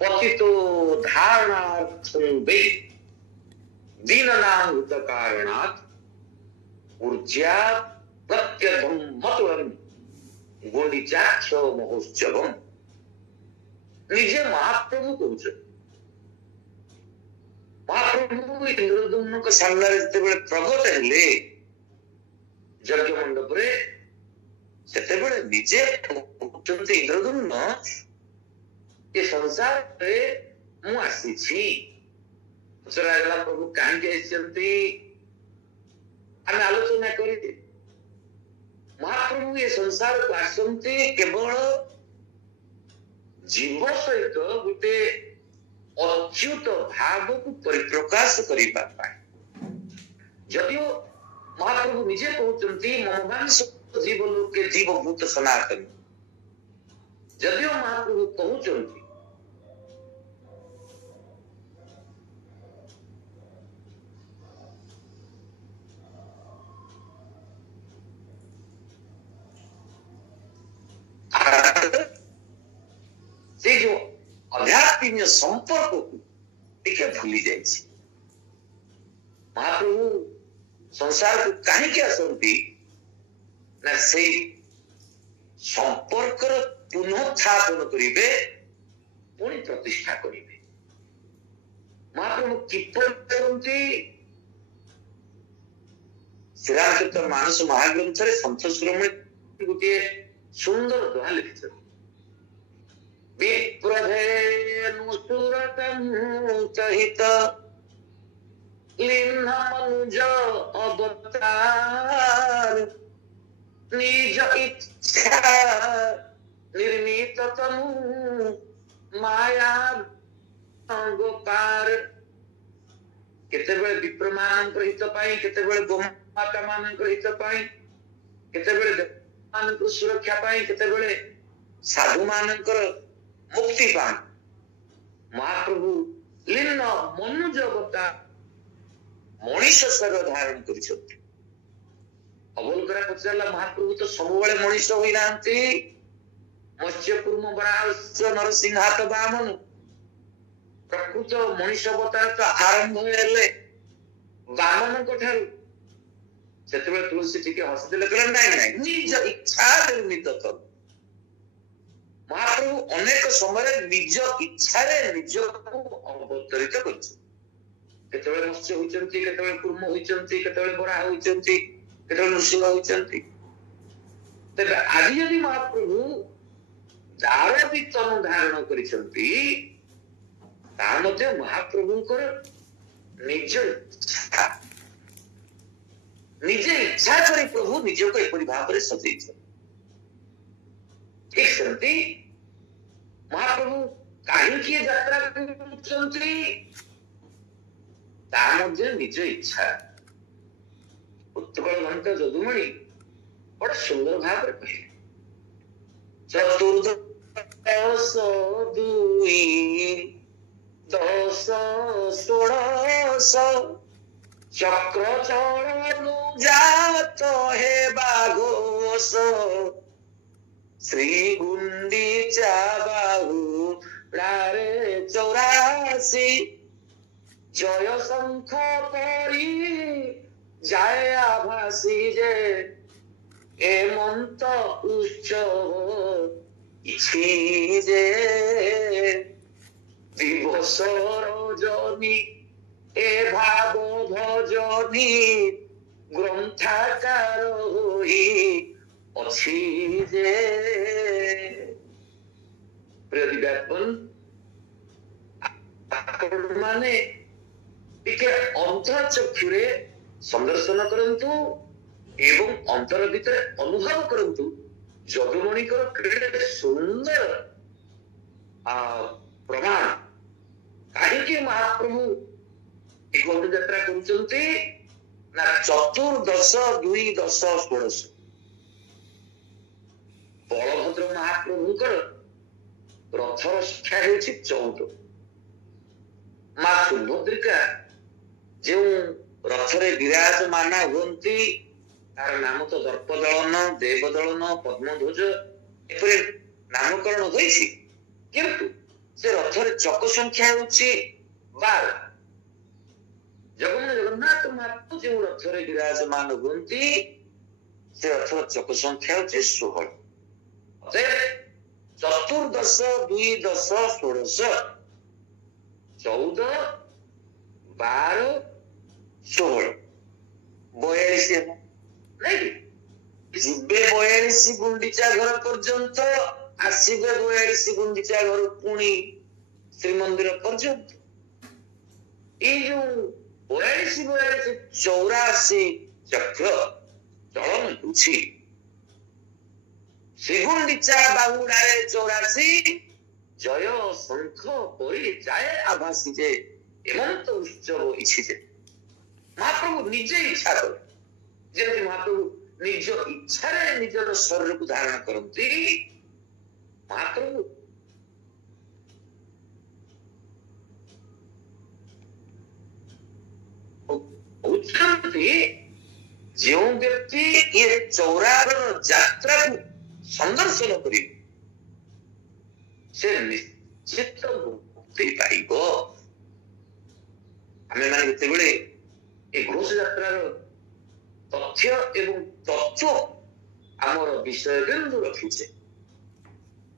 पतितो धारणार्थं वै दीननां हितकारणात् ऊर्जा प्रत्यधं मतुरं गुंडीचाक्ष महोत्सवम। निजे महाप्रभु कौच महाप्रभु इंद्रदुम्न को सामने जेतेबेले प्रगट हेले यज्ञ मंडप रे सेतेबेले निजे कहउचंती इंद्रदुम्न ये संसार रे मु आसी छी पचरागला प्रभु काहे आइसंती आमे आलोचना करी। महाप्रभु ये संसार को आसंती केवल जीव सहित गोटे अच्युत भाव को परिप्रकाश करिबा पाए। जदियो महाप्रभु निजे कहउचंती ममवांश जीव लोके जीवभूत सनातन, जदियो महाप्रभु कहउचंती से जो आध्यात्मिक संपर्क को टिके भूली जाए। महाप्रभु संसार को कहीं आसती ना से संपर्क पुनःस्थापन करेंगे पुणी प्रतिष्ठा करेंगे। महाप्रभु किपर करती श्रीरामचरित मानस महाग्रंथ संत शिरोमणि गोटे सुंदर दोहा लिखित विप्रधेनुसुरतमुतहित लिन्नमनुज अवतार निज इच्छा निर्मित तनु माया गोपार। केतेबेले विप्र मानक हित पाई, केतेबेले गोमाता मानक हित पाई, केतेबेले मानक सुरक्षा पाई, केतेबेले साधु मानकर मुक्ति पाई महाप्रभु लीन मनुज अवतार मनीष शरीर धारण करिसथि। अवलोकन पचारला महाप्रभु तो सबुबेले मनीष होई नांती। मत्स्य कूर्म वराह नरसिंहात वामन प्रकृत मनीष अवतार तो आरंभ हेले वामन को ठारू। सेतेबेले तुलसी टिके हसिदेले कहले नाही नाही निज इच्छा निर्मित तनु। महाप्रभु अनेक समय निज इच्छा निज को अवतरित करछे। केतेबेले मत्स्य होइचंती, केतेबेले कूर्म होइचंती, केतेबेले वराह होइचंती, केतेबेले नृसिंह होइचंती। तबे आदि यदि महाप्रभु जार भी तनु धारण करिसंती ता मध्ये महाप्रभुंकर निज इच्छा निजे इच्छा करी प्रभु निज को एपरि भाव रे सजैछन। ठीक सेमती महाप्रभु काहे यात्रा करछंती ता मध्ये निज इच्छा। उत्कल घंट जदुमणि बड़ा सुंदर भाव रे कहे चतुर्दश दुई दश षोड़श चक्र चरणु जात हे बाघोष श्री गुंडीचा बाहु रे 84 जय शंख परी जाय आभासी जे एमंत उत्सव इछि जे दिवस रजनी ए भाव भजनी ग्रंथाकार होई अछि जे। प्रिय दिव्यात्मन माने टिके अंतर चक्षुरे संदर्शन करंतु एवं अंतर भितर अनुभव करंतु जदुमणिकर केते सुंदर प्रमाण कहीं महाप्रभु गौर यात्रा करुचंती ना चतुर्दश दुई दश षोड़श बलभद्र महाप्रभुकर रथर संख्या हेउछि 14। मां सुभद्रिका जो रथरे विराजमान हुंती तार नाम तो दर्पदलन देवदलन पद्मध्वज एपरि नामकरण होइछि किंतु से रथर चक संख्या होची 12। जगन्नाथ महाप्रभु जो रथरे विराजमान हुंती से रथर चक संख्या होची 16। चतुर्दश 2 10 16 14 12 16 42 नहीं ଯିବେ 42 ଗୁଣ୍ଡିଚା ଘର ପର୍ଯ୍ୟନ୍ତ, ଆସିବେ 42 ଗୁଣ୍ଡିଚା ଘର ପୁଣି ଶ୍ରୀମନ୍ଦିର ପର୍ଯ୍ୟନ୍ତ। ଏଇ ଯୋଉ 42 84 ଚକ୍ର ଚଳନ ହେଉଛି, ଶ୍ରୀଗୁଣ୍ଡିଚା ବାହୁଡାରେ 84 ଜୟ ଶଙ୍ଖ ପରି ଯାଏ ଆଭାସୀ ଯେ ଏମନ୍ତ ଉତ୍ସବ ଇଛି ଯେ ମହାପ୍ରଭୁ ନିଜେ ଇଚ୍ଛା କଲେ, ଯେମିତି ମହାପ୍ରଭୁ ନିଜ ଇଚ୍ଛାରେ ନିଜର ଶରୀରକୁ ଧାରଣ କରନ୍ତି। ମହାପ୍ରଭୁ କହୁଛନ୍ତି ଯେଉଁ ବ୍ୟକ୍ତି ଏ ଚୌରାର ଯାତ୍ରାକୁ ସନ୍ଦର୍ଶନ କରିବେ ସେ ନିଶ୍ଚିତ ମୁକ୍ତି ପାଇବ। ଆମେ ମାନେ ଯେତେବେଳେ ଏ ଘୋଷ ଯାତ୍ରାର ତଥ୍ୟ ଏବଂ ତତ୍ଵ ଆମର ବିଷୟ ବିନ୍ଦୁ ରଖିଛେ,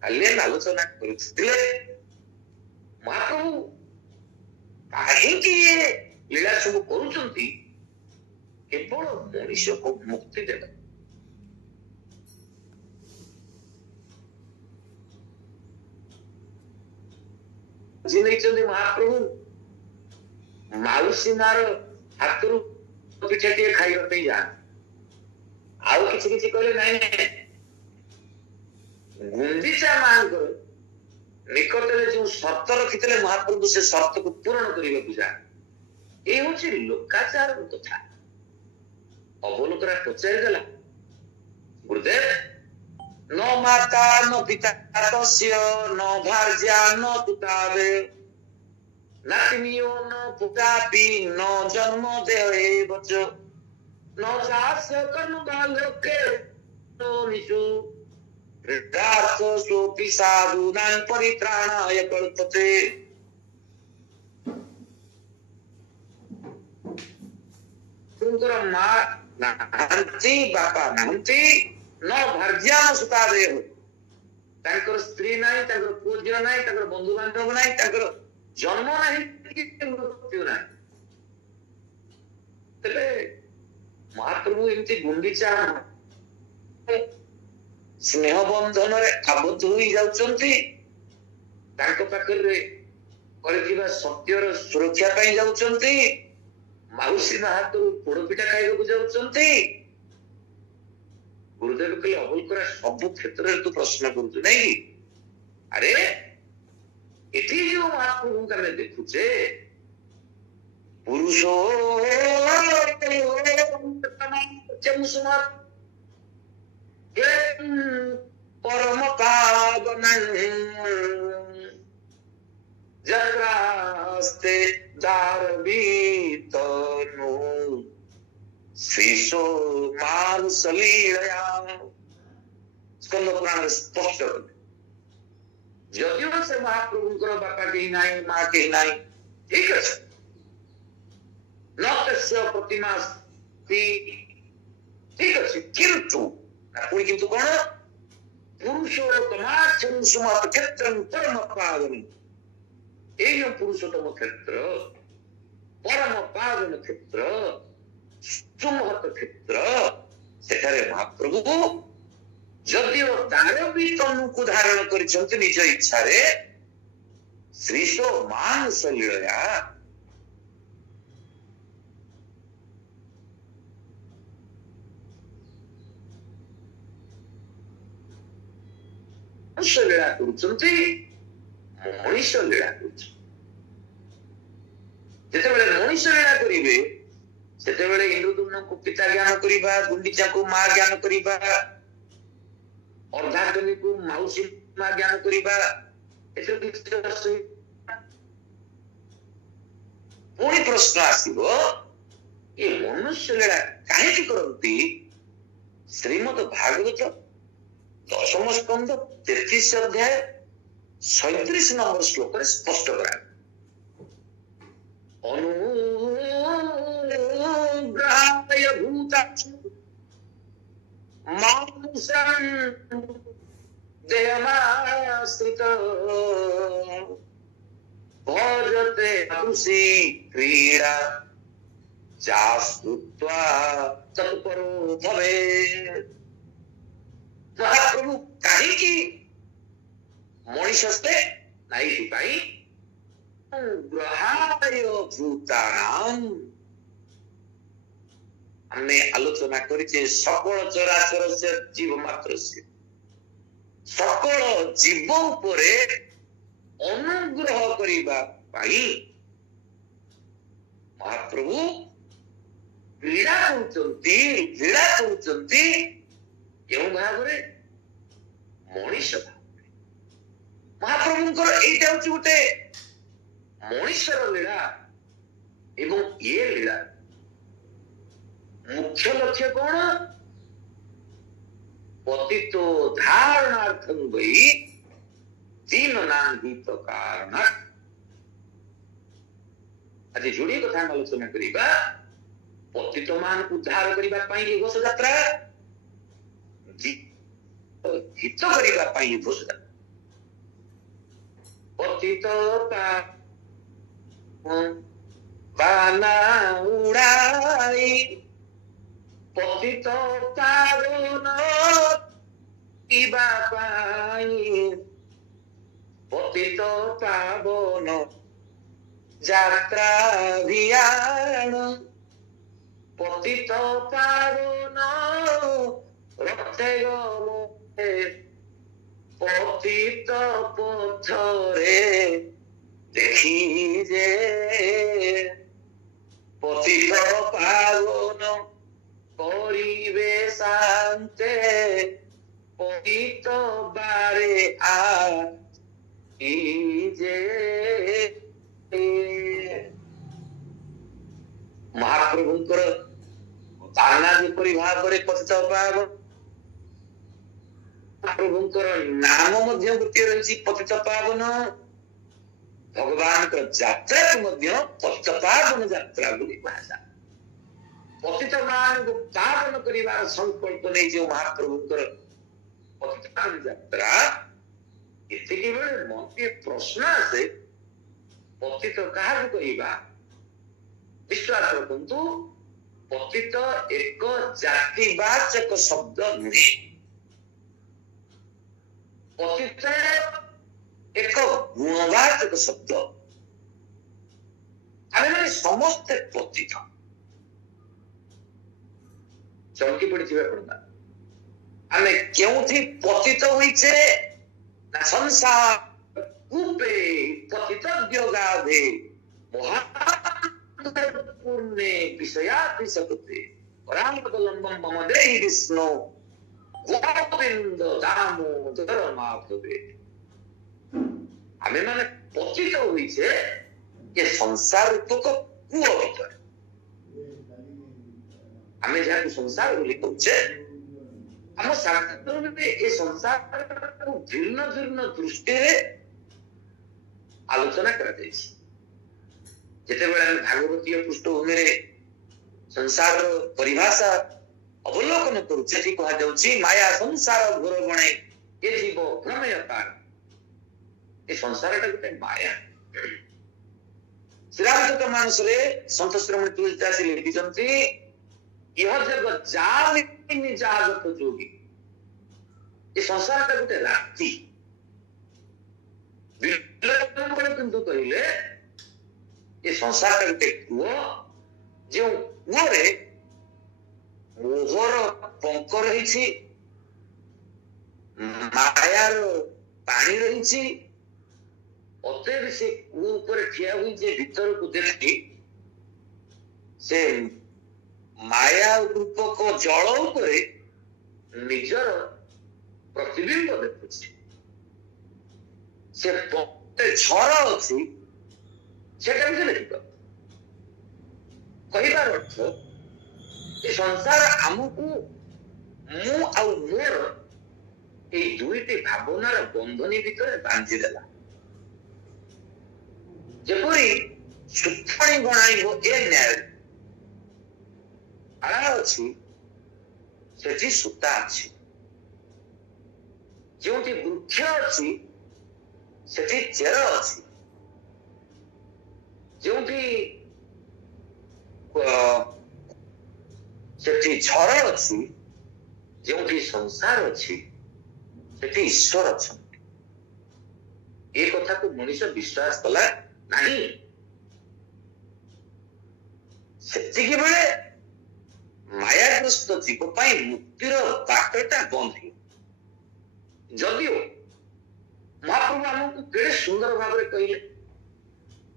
କାଲି ଆମେ ଆଲୋଚନା କରୁଥିଲେ ମହାପ୍ରଭୁ କାହିଁକି ଏ ଲୀଳା ସବୁ କରୁଛନ୍ତି, କେବଳ ମଣିଷକୁ ମୁକ୍ତି ଦେବା। ବୁଝି ନେଇଛନ୍ତି ମହାପ୍ରଭୁ ମାଉସୀ ମାର ହାତରୁ ପିଠାଟିଏ ଖାଇବା ପାଇଁ ଯାଆନ୍ତି, ଆଉ କିଛି କିଛି କହିଲେ ନାଇଁ ନାଇଁ ଗୁଣ୍ଡିଚା ମାଙ୍କର ନିକଟରେ ଯୋଉ ସର୍ତ୍ତ ରଖିଥିଲେ ମହାପ୍ରଭୁ ସେ ସର୍ତ୍ତକୁ ପୂରଣ କରିବାକୁ ଯାଆନ୍ତି। এই হচ্ছে লোকাচার কথা। অবলোকরা পচারিদেলা, গুরুদেব ন মাতা ন পিতা তস্য ন ভার্যা ন পিতাবে নাতিনিও ন পুত্রাপি ন জন্ম দেহে বচ ন চাষ কর্ম বালকে নিষু হৃদার্থ সোপি সাধুনাং পরিত্রাণায় কল্পতে। মা নাহাନ୍ତି, ବାପା ନାହାନ୍ତି, ନ ଭାର୍ଯ୍ୟା ନ ସୁତା ଦେହ, ତାଙ୍କର ସ୍ତ୍ରୀ ନାହିଁ, ତାଙ୍କର ପୁଅ ଝିଅ ନାହିଁ, ତାଙ୍କର ବନ୍ଧୁ ବାନ୍ଧବ ନାହିଁ, ତାଙ୍କର ଜନ୍ମ ନାହିଁ କି ମୃତ୍ୟୁ ନାହିଁ। ତେବେ ମହାପ୍ରଭୁ ଏମିତି ଗୁଣ୍ଡିଚା ସ୍ନେହ ବନ୍ଧନରେ ଆବଦ୍ଧ ହୋଇ ଯାଉଛନ୍ତି, ତାଙ୍କ ପାଖରେ କରିଥିବା ସତ୍ୟର ସୁରକ୍ଷା ପାଇଁ ଯାଉଛନ୍ତି, ମାଉସୀ ମା ହାତରୁ ପୋଡପିଠା ଖାଇବାକୁ ଯାଉଛନ୍ତି। ଗୁରୁଦେବ କହିଲେ ଅବଲକରା ସବୁ କ୍ଷେତ୍ରରେ ତୁ ପ୍ରଶ୍ନ କରୁଛୁ ନାଇଁ କି? ଆରେ ଏଠି ଯୋଉ ମହାପ୍ରଭୁଙ୍କୁ ଆମେ ଦେଖୁଛେ ପୁରୁଷ ପରମ ପାବନ ଜରାସ୍ତେ ଦାରବିତନୁ ଶ୍ରୀଶୋ ମାନସ ଲୀଳା। ସ୍କନ୍ଦ ପୁରାଣରେ ସ୍ପଷ୍ଟ କଲେ ଯଦିଓ ସେ ମହାପ୍ରଭୁଙ୍କର ବାପା କେହି ନାହିଁ, ମା କେହି ନାହିଁ, ଠିକ ଅଛି, ନ ତସ୍ୟ ପ୍ରତିମା ଠିକ ଅଛି, କିନ୍ତୁ ପୁଣି କିନ୍ତୁ କଣ ପୁରୁଷୋତ୍ତମାଖ୍ୟଂ ସୁମତ କ୍ଷେତ୍ରଂ ପରମ ପାବନୀ। এই যে পুরুষোত্তম ক্ষেত্র, পরম পাবন ক্ষেত্র, সুমহত ক্ষেত্র, সেখানে মহাপ্রভু যদিও দারবী তনুକୁ ଧାରଣ କରିଛନ୍ତି ନିଜ ଇଚ୍ଛାରେ, ଶ୍ରୀଶ ମାନସ ଲୀଳା ମଣିଷ ଲୀଳା କରୁଛନ୍ତି, ମଣିଷ ଲୀଳା କରୁଛନ୍ତି। ଯେତେବେଳେ ମଣିଷ ଲୀଳା କରିବେ ସେତେବେଳେ ଇନ୍ଦ୍ରଦ୍ୟୁମ୍ନଙ୍କୁ ପିତା ଜ୍ଞାନ କରିବା, ଗୁଣ୍ଡିଚାକୁ ମା ଜ୍ଞାନ କରିବା, ଅର୍ଦ୍ଧାଙ୍ଗନୀକୁ ମାଉସୀ ମା ଜ୍ଞାନ କରିବା, ଏଥିରେ କିଛି ଅସୁବିଧା। ପୁଣି ପ୍ରଶ୍ନ ଆସିବ ଏ ମନୁଷ୍ୟ ଲୀଳା କାହିଁକି କରନ୍ତି? ଶ୍ରୀମଦ ଭାଗବତ 10ମ ସ୍କନ୍ଧ 33 ଅଧ୍ୟାୟ 37 নম্বর শ্লোকରେ ସ୍ପଷ୍ଟ କରା অনুগ্রাহ্য ভূতাৎসু মানসং দেহমাশ্রিত ভজতে তুষি ক্রীড়া যাস্তুত্বা তৎপরো ভবেৎ। ମହାପ୍ରଭୁ କାହିଁକି ମଣିଷ ସେ ନାଇଁ ପାଇଁ ଗ୍ରହାୟ ଭୂତାନାଂ ଆମେ ଆଲୋଚନା କରିଛେ ସକଳ ଚରାଚର ସେ ଜୀବ ମାତ୍ର ସେ ସକଳ ଜୀବ ଉପରେ ଅନୁଗ୍ରହ କରିବା ପାଇଁ ମହାପ୍ରଭୁ କ୍ରୀଡ଼ା କରୁଛନ୍ତି କେଉଁ ଭାବରେ ମଣିଷ ଭାବରେ। ମହାପ୍ରଭୁଙ୍କର ଏଇଟା ହଉଛି ଗୋଟେ ମଣିଷର ଲୀଳା ଏବଂ ଏ ଲୀଳା ମୁଖ୍ୟ ଲକ୍ଷ୍ୟ କଣ? ପତିତ ଧାରଣାର୍ଥଂ ବୈ ଦୀନନାଂ ହିତ କାରଣାତ୍। ଆଜି ଯୋଡ଼ିଏ କଥା ଆମେ ଆଲୋଚନା କରିବା। ପତିତ ମାନଙ୍କୁ ଉଦ୍ଧାର କରିବା ପାଇଁ ଏ ଘୋଷ ଯାତ୍ରା, ହିତ କରିବା ପାଇଁ ଏ ଘୋଷ ଯାତ୍ରା। ପତିତ ବାନା ଉଡାଇ ପତିତ ପାବନ ପିବା ପାଇଁ ପତିତ ପାବନ ଯାତ୍ରା ଅଭିଯାନ ପତିତ ପାବନ ରଥେ ଗମେ ପତିତ ପଥରେ ଦେଖି ଯେ পতিত পাবন করিবে শান্তে পতিত বারে যে মহাপ্রভুঙ্কর তানা যেপরি ভাবে পতিত পাবন মহাপ্রভুঙ্কর নাম মধ্য গোটিଏ ରହିଛି পতিত পাবନ ଭଗବାନଙ୍କ ଯାତ୍ରାକୁ ମଧ୍ୟ ପତିତ ପାବନ ଯାତ୍ରା ବୋଲି କୁହାଯାଏ। ପତିତ ମାନଙ୍କୁ ପାବନ କରିବାର ସଂକଳ୍ପ ନେଇ ଯେଉଁ ମହାପ୍ରଭୁଙ୍କର ପତିତ ପାବନ ଯାତ୍ରା, ଏତିକି ବେଳେ ମତେ ପ୍ରଶ୍ନ ଆସେ ପତିତ କାହାକୁ କହିବା? ବିଶ୍ୱାସ ରଖନ୍ତୁ, ପତିତ ଏକ ଜାତିବାଚକ ଶବ୍ଦ ନୁହେଁ। ପତିତ ଏକ ଗୁଣବାଚକ ଶବ୍ଦ। ଆମେମାନେ ସମସ୍ତେ ପତିତ। ଚମକି ପଡିଥିବେ ଆପଣ। ଆମେ କେଉଁଠି ପତିତ ହୋଇଛେ ନା ସଂସାର କୂପେ ପତିତ ଗାଧେ ମହାପୂର୍ଣ୍ଣେ ବିଷୟାତି ସକତେ ପରାମପଦଲମ୍ବଂ ମମ ଦେହି ବିଷ୍ଣୁ ଗୋବିନ୍ଦ ଦାମୋଦର ମାଧବେ। ଆମେ ମାନେ ପତିତ ହୋଇଛେ ଏ ସଂସାର ରୂପକ କୂଅ ଭିତରେ। ଆମେ ଯାହାକୁ ସଂସାର ବୋଲି କହୁଛେ, ଆମ ଶାସ୍ତ୍ରରେ ଏ ସଂସାରକୁ ଭିନ୍ନ ଭିନ୍ନ ଦୃଷ୍ଟିରେ ଆଲୋଚନା କରାଯାଇଛି। ଯେତେବେଳେ ଆମେ ଭାଗବତୀୟ ପୃଷ୍ଠଭୂମିରେ ସଂସାରର ପରିଭାଷା ଅବଲୋକନ କରୁଛେ, ସେଠି କୁହାଯାଉଛି ମାୟା ସଂସାର ଘୋର ବଣେ ଏ ଜୀବ ପ୍ରମେୟ ତାର। ଏ ସଂସାରଟା ଗୋଟେ ମାୟା। ଶ୍ରୀରାମଚନ୍ଦ୍ର ମାନସରେ ସନ୍ଥ ଶ୍ରୀମଣୀ ତୁଳସୀଦାସ ଲେଖିଛନ୍ତି, ଇହ ଜଗ ଯାମିନି ଜାଗତ ଯୋଗୀ। ଏ ସଂସାରଟା ଗୋଟେ ରାତି। କିନ୍ତୁ କହିଲେ ଏ ସଂସାରଟା ଗୋଟେ କୂଅ, ଯେଉଁ କୂଅରେ ମୋହର ପଙ୍କ ରହିଛି, ମାୟାର ପାଣି ରହିଛି। ଅତଏବ ସେ କୂଅ ଉପରେ ଠିଆ ହୋଇ ଯେ ଭିତରକୁ ଦେଖି ସେ ମାୟା ରୂପକ ଜଳ ଉପରେ ନିଜର ପ୍ରତିବିମ୍ବ ଦେଖୁଛି। ସେ ଗୋଟେ ଝର ଅଛି, ସେଟା ବି ଲେଖିବ। କହିବାର ଅର୍ଥ ଏ ସଂସାର ଆମକୁ ମୁଁ ଆଉ ମୋର ଏଇ ଦୁଇଟି ଭାବନାର ବନ୍ଧନୀ ଭିତରେ ବାନ୍ଧି ଦେଲା। ଯେପରି ସୁଥଣି ଗଣାଇବ ଏ ନ୍ୟାୟ। ଆଳ ଅଛି ସେଠି ସୂତା ଅଛି, ଯେଉଁଠି ବୃକ୍ଷ ଅଛି ସେଠି ଚେର ଅଛି, ଯେଉଁଠି ସେଠି ଝର ଅଛି, ଯେଉଁଠି ସଂସାର ଅଛି ସେଠି ଈଶ୍ୱର ଅଛନ୍ତି। ଏ କଥାକୁ ମଣିଷ ବିଶ୍ୱାସ କଲା ନାହିଁ। ସେତିକି ବେଳେ ମାୟାଗ୍ରସ୍ତ ଜୀବ ପାଇଁ ମୁକ୍ତିର ବାଟଟା ବନ୍ଦ ହେଇଗଲା। ଯଦିଓ ମହାପ୍ରଭୁ ଆମକୁ କେଡ଼େ ସୁନ୍ଦର ଭାବରେ କହିଲେ,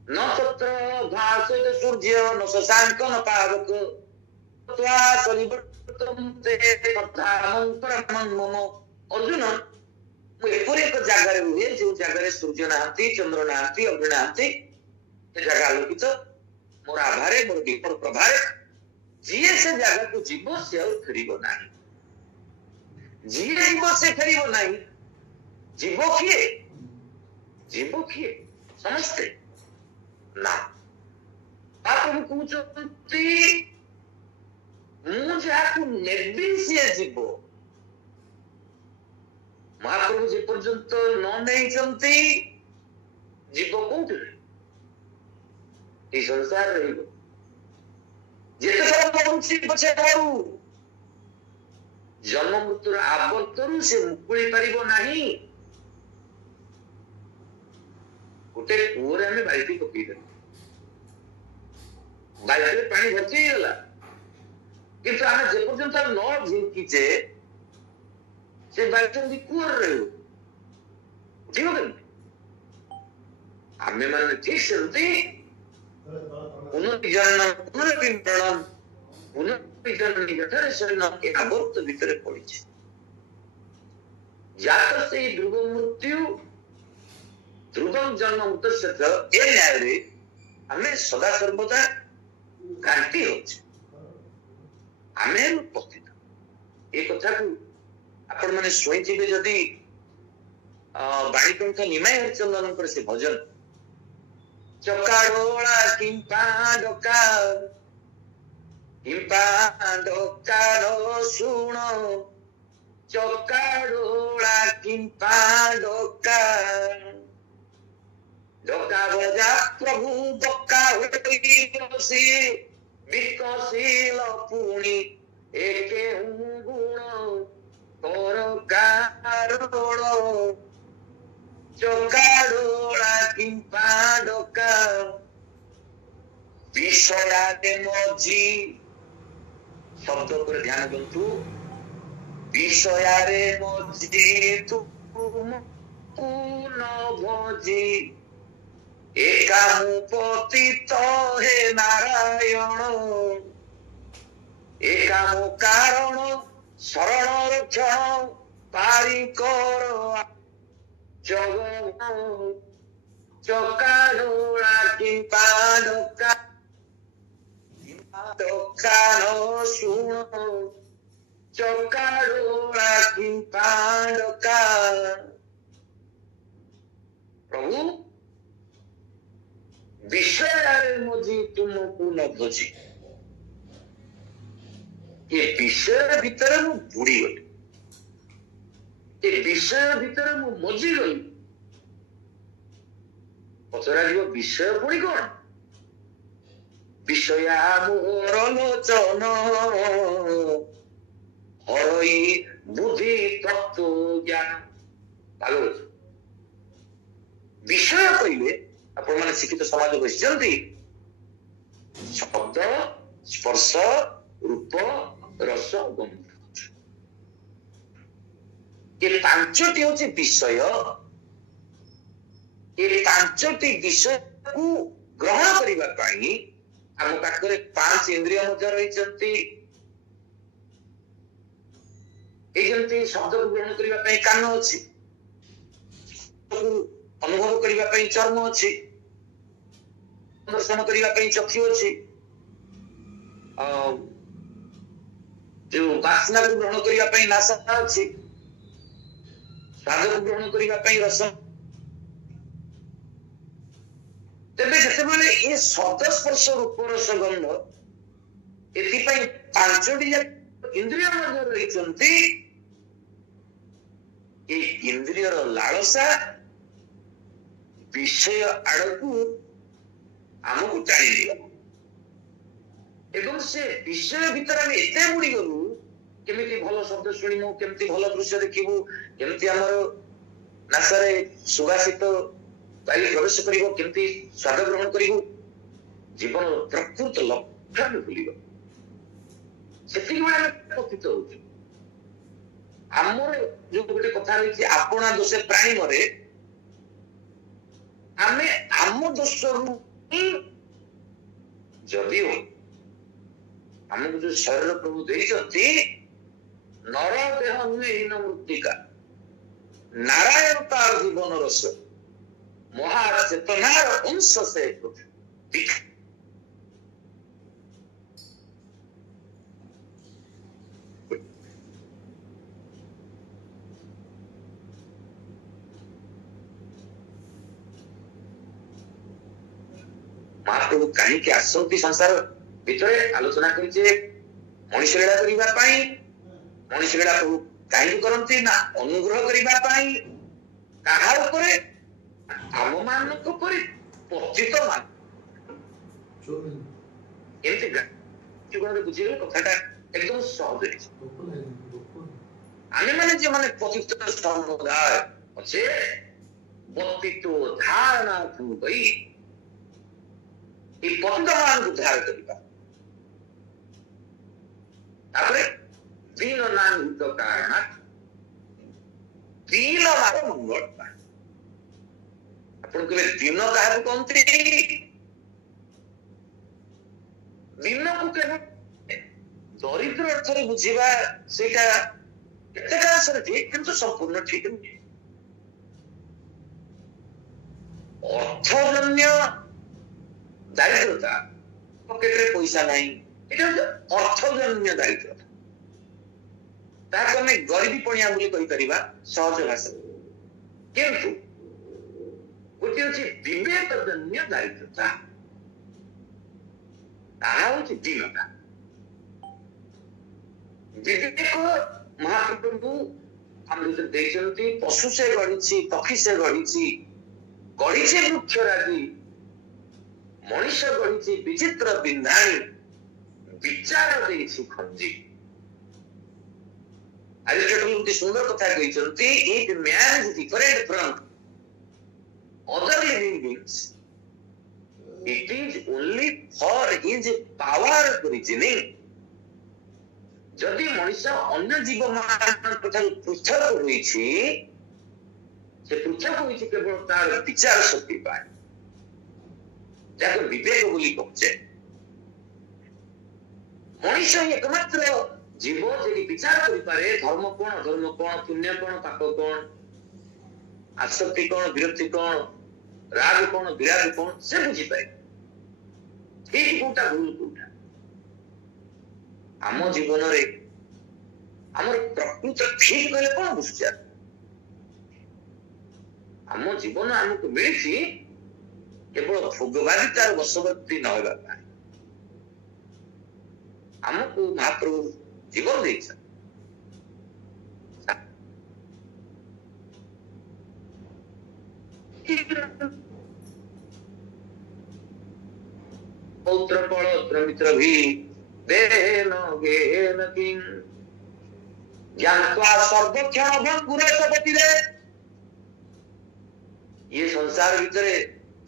न तत्र भासते सूर्य न शशांक न पावक त्वा परिवर्तन्ते तथा मंत्रमं मम। अर्जुन ମୁଁ ଏପରି ଏକ ଜାଗାରେ ରୁହେ ଯେଉଁ ଜାଗାରେ ସୂର୍ଯ୍ୟ ନାହାନ୍ତି, ଚନ୍ଦ୍ର ନାହାନ୍ତି, ଅଗ୍ନି ନାହାନ୍ତି। ସେ ଜାଗା ଆଲୋକିତ ମୋର ଆଭାରେ, ମୋର ବିପଦ ପ୍ରଭାରେ। ଯିଏ ସେ ଜାଗାକୁ ଯିବ ସେ ଆଉ ଫେରିବ ନାହିଁ। ଯିଏ ଯିବ ସେ ଫେରିବ ନାହିଁ। ଯିବ କିଏ? ଯିବ କିଏ? ସମସ୍ତେ ନା। ଆପଣ କହୁଛନ୍ତି ମୁଁ ଯାହାକୁ ନେବି ସିଏ ଯିବ। ମହାପ୍ରଭୁ ଯେ ପର୍ଯ୍ୟନ୍ତ ନ ନେଇଛନ୍ତି ଯିବ କୋଉଠି? ଏଇ ସଂସାର ରହିବ। ଯେତେ ସବୁ ପଡୁଛି ପଛେ ପଡୁ, ଜନ୍ମ ମୃତ୍ୟୁର ଆବର୍ତ୍ତରୁ ସେ ମୁକୁଳି ପାରିବ ନାହିଁ। ଗୋଟେ କୂଅରେ ଆମେ ବାଲ୍ଟି ପକେଇଦେଲୁ, ବାଲ୍ଟିରେ ପାଣି ଭର୍ତ୍ତି ହେଇଗଲା, କିନ୍ତୁ ଆମେ ଯେପର୍ଯ୍ୟନ୍ତ ନ ଝିଙ୍କିଛେ ସେ ବାଲ୍ଟି କୂଅରେ ରହିବ, ଉଠିବ କେମିତି? ଆମେ ମାନେ ଠିକ ସେମିତି ଆବର୍ତ୍ତ ଭିତରେ ପଡିଛି। ଜାତ ସେଇ ଧ୍ରୁବ ମୃତ୍ୟୁ ଧ୍ରୁବଂ ଜନ୍ମ ମୃତ୍ୟୁ ଏ ନ୍ୟାୟରେ ଆମେ ସଦା ସର୍ବଦା ଘାଣ୍ଟି ହଉଛେ। ଆମେ ପତିତ। ଏ କଥାକୁ ଆପଣ ମାନେ ଶୁଣିଥିବେ ଯଦି ବାଣୀକଣ୍ଠ ନିମାଇ ହରିଚନ୍ଦନଙ୍କର ସେ ଭଜନ, ଚକାଡୋଳା କିମ୍ପା ଡକା ଶୁଣ, ଚକାଡୋଳା କିମ୍ପା ଡକା ଡକା ବଜା ପ୍ରଭୁ ଡକା ହୋଇ ବସି ବିକଶିଲ ପୁଣି ଏକେ ଗୁଣ ତୋର କାରଣ। ଚକାଡୋଳା କିମ୍ପା ଡକା ବିଷୟାରେ ମଝି, ଶବ୍ଦ ଉପରେ ଧ୍ୟାନ ଦିଅନ୍ତୁ। ବିଷୟାରେ ମଝି ତୁମକୁ ନ ଭଜି ଏକା ମୁଁ ପତିତ ହେ ନାରାୟଣ। ଏକା ମୋ କାରଣ ଶରଣ ରକ୍ଷଣ ପାରିକର ଜଗ। ଚକାଡୋଳା କିମ୍ପା ଡକା ଡକା ନ ଶୁଣ, ଚକାଡୋଳା କିମ୍ପା ଡକା। ପ୍ରଭୁ ବିଷୟରେ ମଝି ତୁମକୁ ନ ଭଜି, ଏ ବିଷୟ ଭିତରେ ମୁଁ ବୁଡିଗଲି, ଏ ବିଷୟ ଭିତରେ ମୁଁ ମଜିଗଲି। ପଚରାଯିବ ବିଷୟ ପୁଣି କଣ? ବିଷୟା ମୋର ଲୋଚନ ହରଇ ବୁଦ୍ଧି ତତ୍ତ୍ୱ ଜ୍ଞାନ। ଭାଗବତ ବିଷୟ କହିଲେ ଆପଣ ମାନେ ଶିକ୍ଷିତ ସମାଜ ବସିଛନ୍ତି, ଶବ୍ଦ, ସ୍ପର୍ଶ, ରୂପ, ରସ, ଗନ୍ଧ, ଏ ପାଞ୍ଚଟି ହଉଛି ବିଷୟ। ଏ ପାଞ୍ଚଟି ବିଷୟକୁ ଗ୍ରହଣ କରିବା ପାଇଁ ଆମ ପାଖରେ 5 ଇନ୍ଦ୍ରିୟ ମଧ୍ୟ ରହିଛନ୍ତି। ଏଇ ଯେମିତି ଶବ୍ଦକୁ ଗ୍ରହଣ କରିବା ପାଇଁ କାନ ଅଛି, ଅନୁଭବ କରିବା ପାଇଁ ଚର୍ମ ଅଛି, ଦର୍ଶନ କରିବା ପାଇଁ ଚକ୍ଷୁ ଅଛି, ଯୋଉ ବାସ୍ନାକୁ ଗ୍ରହଣ କରିବା ପାଇଁ ନାସା ଅଛି, ସ୍ୱାଦକୁ ଗ୍ରହଣ କରିବା ପାଇଁ ରସ, ତେବେ ଯେତେବେଳେ ଏ ଶବ୍ଦ ସ୍ପର୍ଶ ରୂପ ରସ ଗନ୍ଧ ଏଥିପାଇଁ ପାଞ୍ଚଟି ଇନ୍ଦ୍ରିୟ ମଧ୍ୟ ରହିଛନ୍ତି, ଏ ଇନ୍ଦ୍ରିୟର ଲାଳସା ବିଷୟ ଆଡକୁ ଆମକୁ ଟାଣିଦିଅ ଏବଂ ସେ ବିଷୟ ଭିତରେ ଆମେ ଏତେ ବୁଡିଗଲୁ, କେମିତି ଭଲ ଶବ୍ଦ ଶୁଣିବୁ, କେମିତି ଭଲ ଦୃଶ୍ୟ ଦେଖିବୁ, କେମିତି ଆମର ନାସାରେ ସୁବାସିତ ବାୟୁ ପ୍ରବେଶ କରିବ, କେମିତି ସ୍ୱାଦ ଗ୍ରହଣ କରିବୁ, ଜୀବନର ପ୍ରକୃତ ଲକ୍ଷ୍ୟ ଆମେ ଭୁଲିବ। ସେତିକି ବେଳେ ଆମେ ପତିତ ହଉଛୁ। ଆମର ଯୋଉ ଗୋଟେ କଥା ରହିଛି ଆପଣା ଦୋଷେ ପ୍ରାଣୀ ମରେ, ଆମେ ଆମ ଦୋଷରୁ ଯଦିଓ ଆମକୁ ଯୋଉ ଶରୀର ପ୍ରଭୁ ଦେଇଛନ୍ତି, ନର ଦେହ ନୁହେଁ ହୀନ ମୃତ୍ତିକା, ନାରାୟଣ ତାର ଜୀବନ ରସ, ମହାଚେତନାର ଅଂଶ ସେ ମହାପ୍ରଭୁ କାହିଁକି ଆସନ୍ତି ସଂସାର ଭିତରେ ଆଲୋଚନା କରିଛେ ମଣିଷ ଲୀଳା କରିବା ପାଇଁ। ମଣିଷ ଲୀଳା ପ୍ରଭୁ କାହିଁକି କରନ୍ତି ନା ଅନୁଗ୍ରହ କରିବା ପାଇଁ। କାହା ଉପରେ? ଆମ ମାନଙ୍କ ଉପରେ ପତିତ ମାନ। ଏମିତି ଜୀବନରେ ବୁଝିଗଲେ କଥାଟା ଏକଦମ ସହଜ ହେଇଛି। ଆମେ ମାନେ ଯେଉଁମାନେ ପତିତ ସମୁଦାୟ ଅଛେ, ପତିତ ଧାରଣା ଭାଇ এই পতিতମାନଙ୍କୁ ଉଦ୍ଧାର କରିବା। ତାପରେ ଦୀନ ନାଥ କାରଣ ଦୀନ ମାନ ମଙ୍ଗଳ ପାଇଁ। ଆପଣ କହିବେ ଦିନ କାହାକୁ କହନ୍ତି? ଦିନକୁ କେବଳ ଦରିଦ୍ର ଅର୍ଥରେ ବୁଝିବା ସେଇଟା କେତେକ ଅଂଶରେ ଠିକ, କିନ୍ତୁ ସମ୍ପୂର୍ଣ୍ଣ ଠିକ ନୁହେଁ। ଅର୍ଥଜନ୍ୟ ଦାରିଦ୍ରତା, ପକେଟରେ ପଇସା ନାହିଁ, ଏଟା ହଉଛି ଅର୍ଥଜନ୍ୟ ଦାରିଦ୍ରତା। ତାହାକୁ ଆମେ ଗରିବୀ ପଣିଆ ବୋଲି କହିପାରିବା ସହଜ ଭାଷାରେ। କିନ୍ତୁ ଗୋଟିଏ ହଉଛି ବିବେକଜନ୍ୟ ଦାରିଦ୍ରତା, ତାହା ହଉଛି ଦୀନତା। ବିବେକ ମହାପ୍ରଭୁ ଆମ ଭିତରେ ଦେଇଛନ୍ତି। ପଶୁ ସେ ଗଢିଛି, ପକ୍ଷୀ ସେ ଗଢିଛି, ଗଢିଛି ବୃକ୍ଷରାଜି, ମଣିଷ ଗଢିଛି ବିଚିତ୍ର ବିନ୍ଧାଣି, ବିଚାର ଦେଇଛି ଖଞ୍ଜି। ଆରିଷ୍ଟଟଲ ଗୋଟେ ସୁନ୍ଦର କଥା କହିଛନ୍ତି, if man is different from other living beings, it is only for his power reasoning. ଯଦି ମଣିଷ ଅନ୍ୟ ଜୀବ ମାନଙ୍କ ଠାରୁ ପୃଥକ ହୋଇଛି, ସେ ପୃଥକ ହୋଇଛି କେବଳ ତାର ବିଚାର ଶକ୍ତି ପାଇଁ, ଯାହାକୁ ବିବେକ ବୋଲି କହୁଛେ। ମଣିଷ ହିଁ ଏକମାତ୍ର ଜୀବ ଯିଏ ବିଚାର କରିପାରେ ଧର୍ମ କଣ, ଧର୍ମ କଣ, ପୁଣ୍ୟ କଣ, ପାପ କଣ, ଆସକ୍ତି କଣ, ବିରକ୍ତି କଣ, ରାଗ କଣ, ବିରାଗ କଣ, ସେ ବୁଝିପାରେ ଠିକ କୋଉଟା ଭୁଲ କୋଉଟା। ଆମ ଜୀବନରେ ଆମର ପ୍ରକୃତ ଠିକ କହିଲେ କଣ ବୁଝୁଛେ? ଆମ ଜୀବନ ଆମକୁ ମିଳିଛି କେବଳ ଭୋଗବାଦିତାର ବଶବର୍ତ୍ତୀ ନ ହେବା ପାଇଁ। ଆମକୁ ମହାପ୍ରଭୁ ଜୀବନ ଦେଇଛନ୍ତି। ପୌତ୍ର ପଳ ମିତ୍ର ଭି ଦେନ ଗେନ କିଂ ଜ୍ଞାତ୍ୱା ସର୍ବକ୍ଷଣ ଭଙ୍ଗୁରସପତିରେ। ଇଏ ସଂସାର ଭିତରେ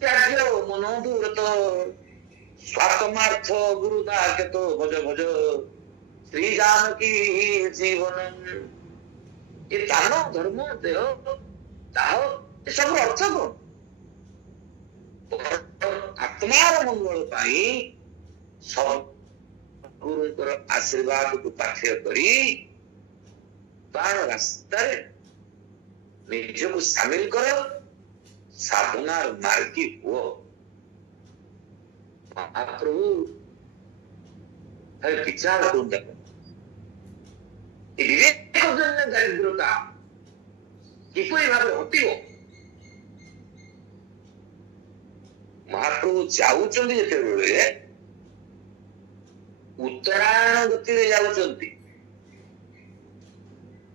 ତ୍ୟାଜ୍ୟ ମନୋଦୂରତ ସ୍ୱାତମାର୍ଥ ଗୁରୁଦା କେତ ଭଜ ଭଜ ଶ୍ରୀ ଜାନକୀ ଜୀବନ। ଏ ଦାନ ଧର୍ମ ଦେହ ଦାହ ଏସବୁର ଅର୍ଥ କଣ? ଆତ୍ମାର ମଙ୍ଗଳ ପାଇଁ ଗୁରୁଙ୍କର ଆଶୀର୍ବାଦକୁ ପାଥେୟ କରି ପ୍ରାଣ ରାସ୍ତାରେ ନିଜକୁ ସାମିଲ କର, ସାଧନାର ମାର୍ଗୀ ହୁଅ। ମହାପ୍ରଭୁ ବିଚାର କରନ୍ତୁ। ଏ ବିବେକଜନ୍ୟ ଦାରିଦ୍ରତା କିପରି ଭାବେ ହଟିବ? ମହାପ୍ରଭୁ महाप्रभु जाऊचंदी जेतेबेले उत्तरायण गति रे जाऊचंदी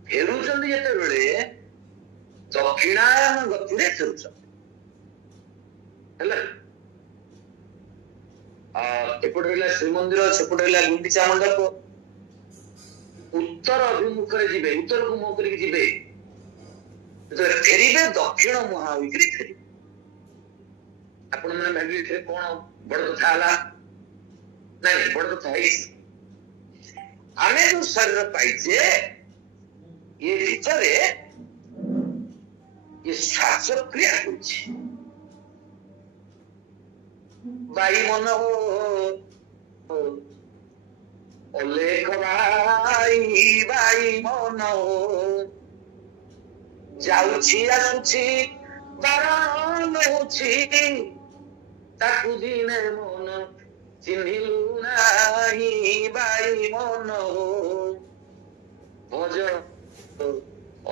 फेरुचंदी जेतेबेले दक्षिणायन गति रे फेरुचंदी हैला एपटे रहला श्रीमंदिर सेपटे रहला गुंडीचा मंडप उत्तर अभिमुख रे जिबे उत्तर को मुख करी जिबे तो फेरिबे दक्षिण मुहा होइकरी फेरिबे आपण माने भाबी थे कोन बड़ कथा हला नहीं बड़ कथा है आमे जो शरीर पाइजे ये भीतरे ये श्वास क्रिया होछि बाई मन हो ओलेख बाई मन हो जाउछि आसुछि तारण होछि ताकु दिने मन चिन्हिलु नाही बाई मन हो भज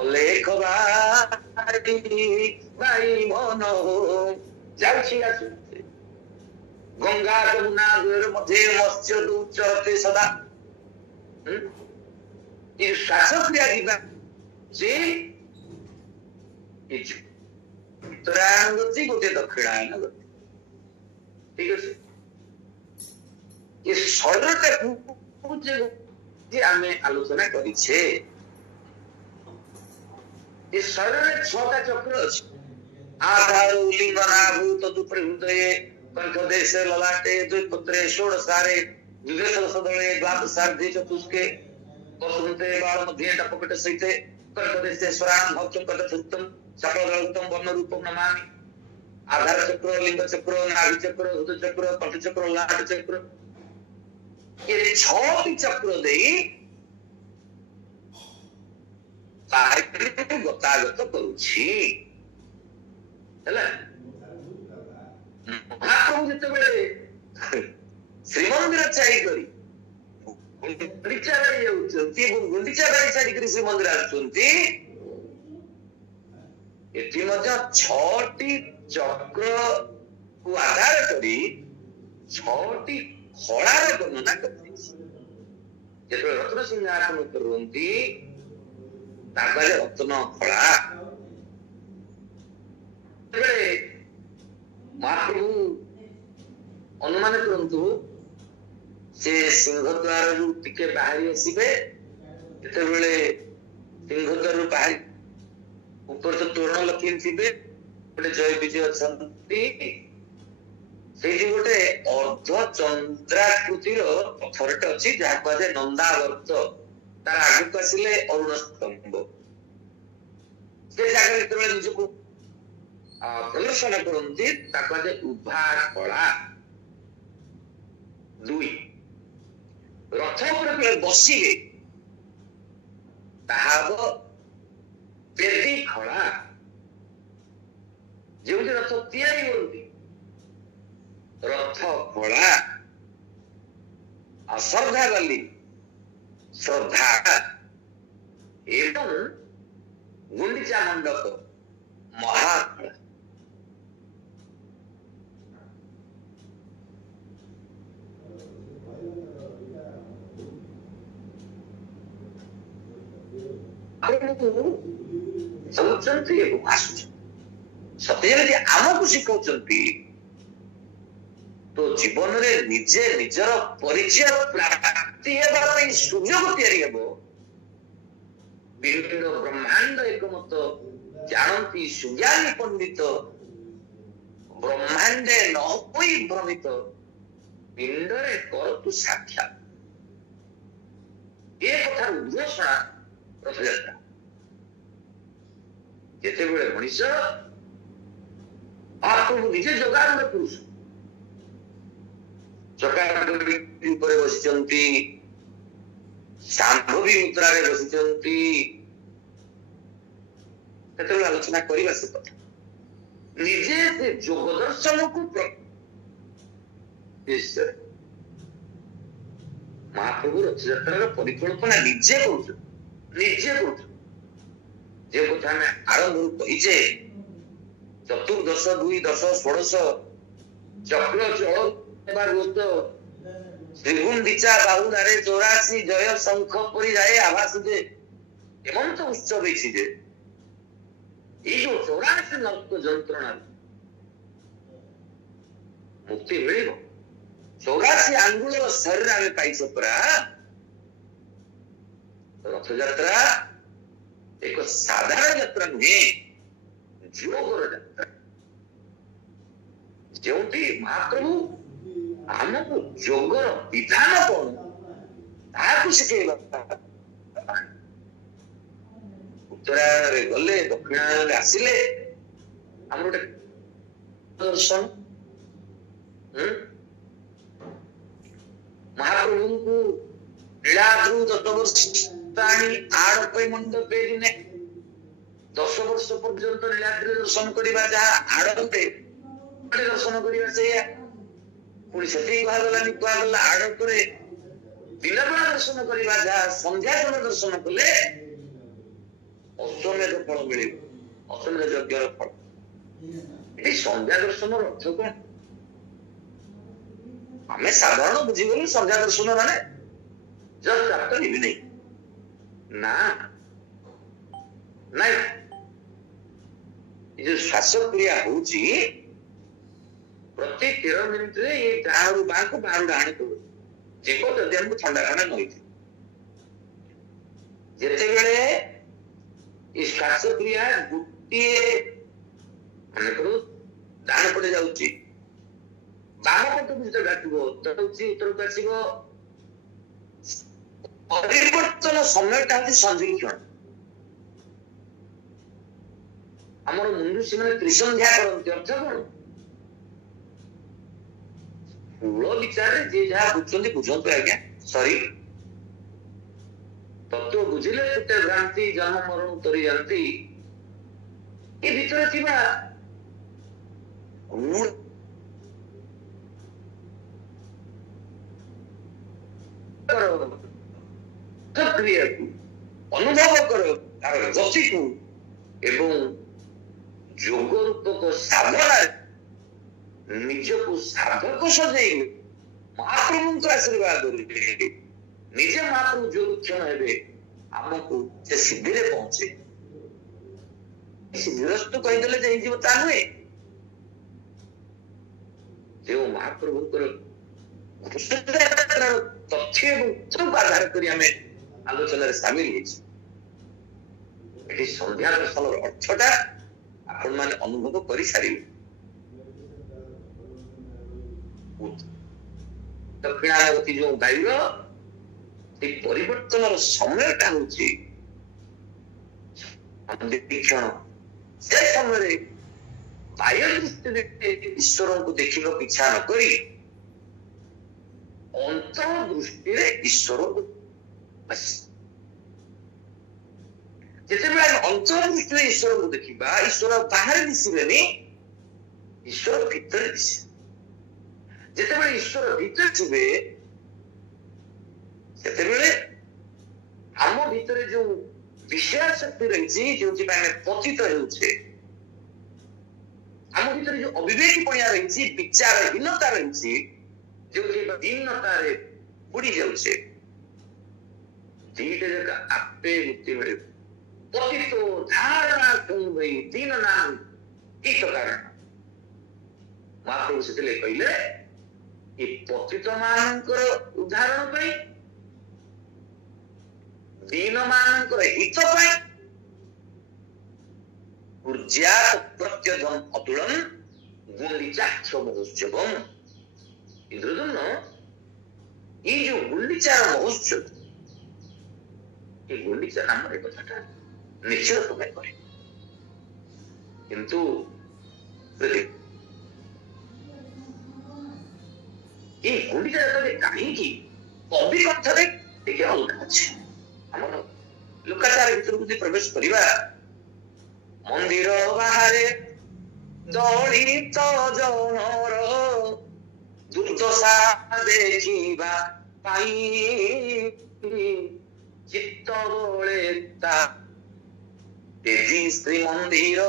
अलेख बाई मन हो जाउछि आसुछि गंगा यमुना मध्य मत्स्य चरते सदा ये श्वासक्रिया दिबा जे उत्तरायण गति गोटे दक्षिणायन गति ठीक है ये शरीर आम आलोचना करिछे ये शरीर छटा चक्र अछि आधार लिंग नाभु तदुपर हृदय कंठ देश ललाटे द्विपत्रे षोडशारे विवेक सदळे द्वादशार्धे चतुष्के वसुन्ते बाल मध्ये टपकट सहिते कंठ देशे स्वराम भक्तम कथुत्तम सकलदलतम वर्ण रूपम नमामि आधार चक्र लिंग चक्र नाभि चक्र हृदय चक्र कंठ चक्र लाट चक्र ये छटी चक्र देई ताहाकु गतागत करूछि हैला महाप्रभु जेतेबेले श्रीमंदिर चाहि करी गुंडीचा गाड़ी जाउछंती गुंडीचा गाड़ी छाड़ी करी श्रीमंदिर आछंती एठी मध्य 6टी चक्र को आधार करी 6टी खड़ार वर्णना करती जेते रत्न सिंहासन करंती ताबाले रत्न खड़ा तेबे महाप्रभु अनुमान करंतु से सिंहद्वार रु टिके बाहरी आसीबे जेते बेले सिंहद्वार रु बाहरी ऊपर तो तोरण लखीन थिबे गोटे जय विजय अछंती सेठी गोटे अर्ध चंद्राकृतिर पत्थरटे अछि जहा कहजे नंदावर्त तार आगु आसिले अरुण स्तंभ से जागा जेते निजको प्रदर्शन करंती ता कहजे उभा कला दुई रथ ऊपर बसिले ताहाब बेदी खड़ा जो रथ तैयारी होती रथ खड़ा अश्रद्धा गली श्रद्धा एवं गुंडीचा मंडप महाखड़ा समुचंती एवं आसुच सत्यजे आमको शिखौचंती तो जीवन रे निजे निजर परिचय प्राप्ति हेबा पई सुयोग तयारी हेबो विभिन्न ब्रह्मांड एकमत जानती सुज्ञानी पंडित ब्रह्मांडे न होई भ्रमित पिंडरे करतु साक्षात ए कथा उद्घोषणा रथयात्रा जेतेबेले मनुष्य महाप्रभु निजे जगार पुरुष जगार ऊपर बसिचंती शांभवी मुद्रा रे बसिचंती केतेबेले आलोचना करिबा से कथा निजे से जोग दर्शन को महाप्रभु रथयात्रा परिकल्पना निजे करूछ जे कथा में आरंभ कहिजे चतुर्दश 2 10 16 ଚକ୍ର ଚଳ ଶ୍ରୀଗୁଣ୍ଡିଚା ବାହୁଡାରେ 84 ଜୟ ଶଙ୍ଖ ପରି ଯାଏ ଆଭାସ ଯେ ଏମନ୍ତ ଉତ୍ସବ ହେଇଛି ଯେ ଏଇ ଯୋଉ 84 ନର୍କ ଯନ୍ତ୍ରଣା ମୁକ୍ତି ମିଳିବ। 84 ଆଙ୍ଗୁଳର ଶରୀର ଆମେ ପାଇଛ ପରା। ରଥଯାତ୍ରା ଏକ ସାଧାରଣ ଯାତ୍ରା ନୁହେଁ, ଯୋଗର ଯାତ୍ରା, ଯେଉଁଠି ମହାପ୍ରଭୁ ଆମକୁ ଯୋଗର ବିଧାନ କଣ ତାହାକୁ ଶିଖେଇବା। ଉତ୍ତରାୟଣରେ ଗଲେ ଦକ୍ଷିଣାୟଣରେ ଆସିଲେ ଆମର ଗୋଟେ ଦର୍ଶନ। ମହାପ୍ରଭୁଙ୍କୁ ନୀଳାଦ୍ରୁ 10 ବର୍ଷ ଆଣି ଆଡପେ ମଣ୍ଡପେ ଦିନେ 10 ବର୍ଷ ପର୍ଯ୍ୟନ୍ତ ନୀଳାଦ୍ରି ଦର୍ଶନ କରିବା, ଯାହା ଆଡପେ ଦର୍ଶନ କରିବା ସେଇଆ। ପୁଣି ସେଠି କୁହାଗଲା ଆଡପରେ ଦିନବେଳା ଦର୍ଶନ କରିବା, ଯାହା ସନ୍ଧ୍ୟା ସମୟ ଦର୍ଶନ କଲେ ଅଶ୍ୱମେଧ ଫଳ ମିଳିବ, ଅଶ୍ୱମେଧ ଯଜ୍ଞର ଫଳ। ଏଠି ସନ୍ଧ୍ୟା ଦର୍ଶନର ଅର୍ଥ କଣ? ଆମେ ସାଧାରଣ ବୁଝିଗଲୁ ସନ୍ଧ୍ୟା ଦର୍ଶନ ମାନେ ଜଷ୍ଟ ଆଫ୍ଟର ଇଭିନିଂ। ନା ନାଇଁ, ଏ ଯୋଉ ଶ୍ୱାସକ୍ରିୟା ହଉଛି ପ୍ରତି 13 ମିନିଟରେ ଏ ଡାହାଣରୁ ବାଁକୁ ବାଁରୁ ଡାହାଣକୁ ଯିବ, ଯଦି ଆମକୁ ଥଣ୍ଡା ଥଣ୍ଡା ନଇଥିବ। ଯେତେବେଳେ ଏ ଶ୍ୱାସକ୍ରିୟା ଗୋଟିଏ ମନେକରୁ ଡାହାଣ ପଟେ ଯାଉଛି, ବାମ ପଟକୁ ଯେତେବେଳେ ଡାକିବ ଉତ୍ତରକୁ ଆସିବ, ପରିବର୍ତ୍ତନ ସମୟଟା ହଉଛି ସନ୍ଧିକ୍ଷଣ। ଆମର ମୁଣ୍ଡୁଷୀ ମାନେ ତ୍ରିସନ୍ଧ୍ୟା କରନ୍ତି, ଅର୍ଥ କଣ? ମୂଳ ବିଚାରରେ ଯିଏ ଯାହା ବୁଝୁଛନ୍ତି ବୁଝନ୍ତୁ ଆଜ୍ଞା, ସରି। ତତ୍ଵ ବୁଝିଲେ କେତେ ଭ୍ରାନ୍ତି ଜନ୍ମ ମରଣ ତରି ଯାଆନ୍ତି। ଏ ଭିତରେ ଥିବା କ୍ରିୟାକୁ ଅନୁଭବ କର, ତାର ଗତିକୁ, ଏବଂ ଯୋଗ ରୂପକ ସାଧନାରେ ନିଜକୁ ସାଧକ ସଜେଇ ମହାପ୍ରଭୁଙ୍କ ଆଶୀର୍ବାଦରେ ନିଜେ ମହାପ୍ରଭୁ ଯୋଗ କ୍ଷଣ ହେବେ, ଆମକୁ ସେ ସିଦ୍ଧିରେ ପହଞ୍ଚେ। ସିଦ୍ଧିରସ୍ତୁ କହିଦେଲେ ଯେ ହେଇଯିବ ତା ନୁହେଁ। ଯେଉଁ ମହାପ୍ରଭୁଙ୍କର ତଥ୍ୟ ଏବଂ ଉତ୍ତରକୁ ଆଧାର କରି ଆମେ ଆଲୋଚନାରେ ସାମିଲ ହେଇଛୁ। ଏଠି ସନ୍ଧ୍ୟା ଦର୍ଶନର ଅର୍ଥଟା ଆପଣ ମାନେ ଅନୁଭବ କରିସାରିବେ। ଦକ୍ଷିଣାଗତି ଯୋଉ ବାୟୁର ସେଇ ପରିବର୍ତ୍ତନର ସମୟଟା ହଉଛି କ୍ଷଣ। ସେ ସମୟରେ ବାହ୍ୟ ଦୃଷ୍ଟିରେ ଈଶ୍ୱରଙ୍କୁ ଦେଖିବାକୁ ଇଚ୍ଛା ନ କରି ଅନ୍ତର ଦୃଷ୍ଟିରେ ଈଶ୍ୱରକୁ, ଯେତେବେଳେ ଆମେ ଅନ୍ତର ଦୃଷ୍ଟିରେ ଈଶ୍ୱରକୁ ଦେଖିବା, ଈଶ୍ୱର ବାହାରେ ଦିଶିବେନି, ଈଶ୍ୱର ଭିତରେ ଦିଶେ। ଯେତେବେଳେ ଈଶ୍ୱର ଭିତରେ ଥିବେ, ସେତେବେଳେ ଆମ ଭିତରେ ଯୋଉ ବିଷୟ ଶକ୍ତି ରହିଛି, ଯୋଉଥିପାଇଁ ଆମେ ପତିତ ହେଉଛେ, ଆମ ଭିତରେ ଯୋଉ ଅବିବେକୀ ପଣିଆ ରହିଛି, ବିଚାରହୀନତା ରହିଛି, ଯୋଉଠି ଦୀନତାରେ ବୁଡି ଯାଉଛେ, ଦିଟା ଯାକ ଆପେ ମୁକ୍ତି ମିଳିବ। ପତିତ ଧାରଣା ଭାଇ ଦୀନ ନାମ ଏକ କାରଣ। ମହାପ୍ରଭୁ ସେଥିରେ କହିଲେ ଏ ପତିତ ମାନଙ୍କର ଉଦାହରଣ ପାଇଁ, ଦୀନ ମାନଙ୍କର ହିତ ପାଇଁ ऊर्जा प्रत्यधम अतुलम गुंडीचाक्ष महोत्सवम। इंद्रदम्न ये जो गुंडीचार महोत्सव, ये गुंडीचा नाम रे कथाटा निश्चय प्रकार करे, किंतु ये गुंडीचा कहीं की कवि कथारे टिके अलग अछि। हमर लोकाचार भीतर बुद्धि प्रवेश करिबा, मंदिर बाहरे दलित जनर दुर्दशा देखिबा पाई चित्त बळे ता तेजी श्री मंदिर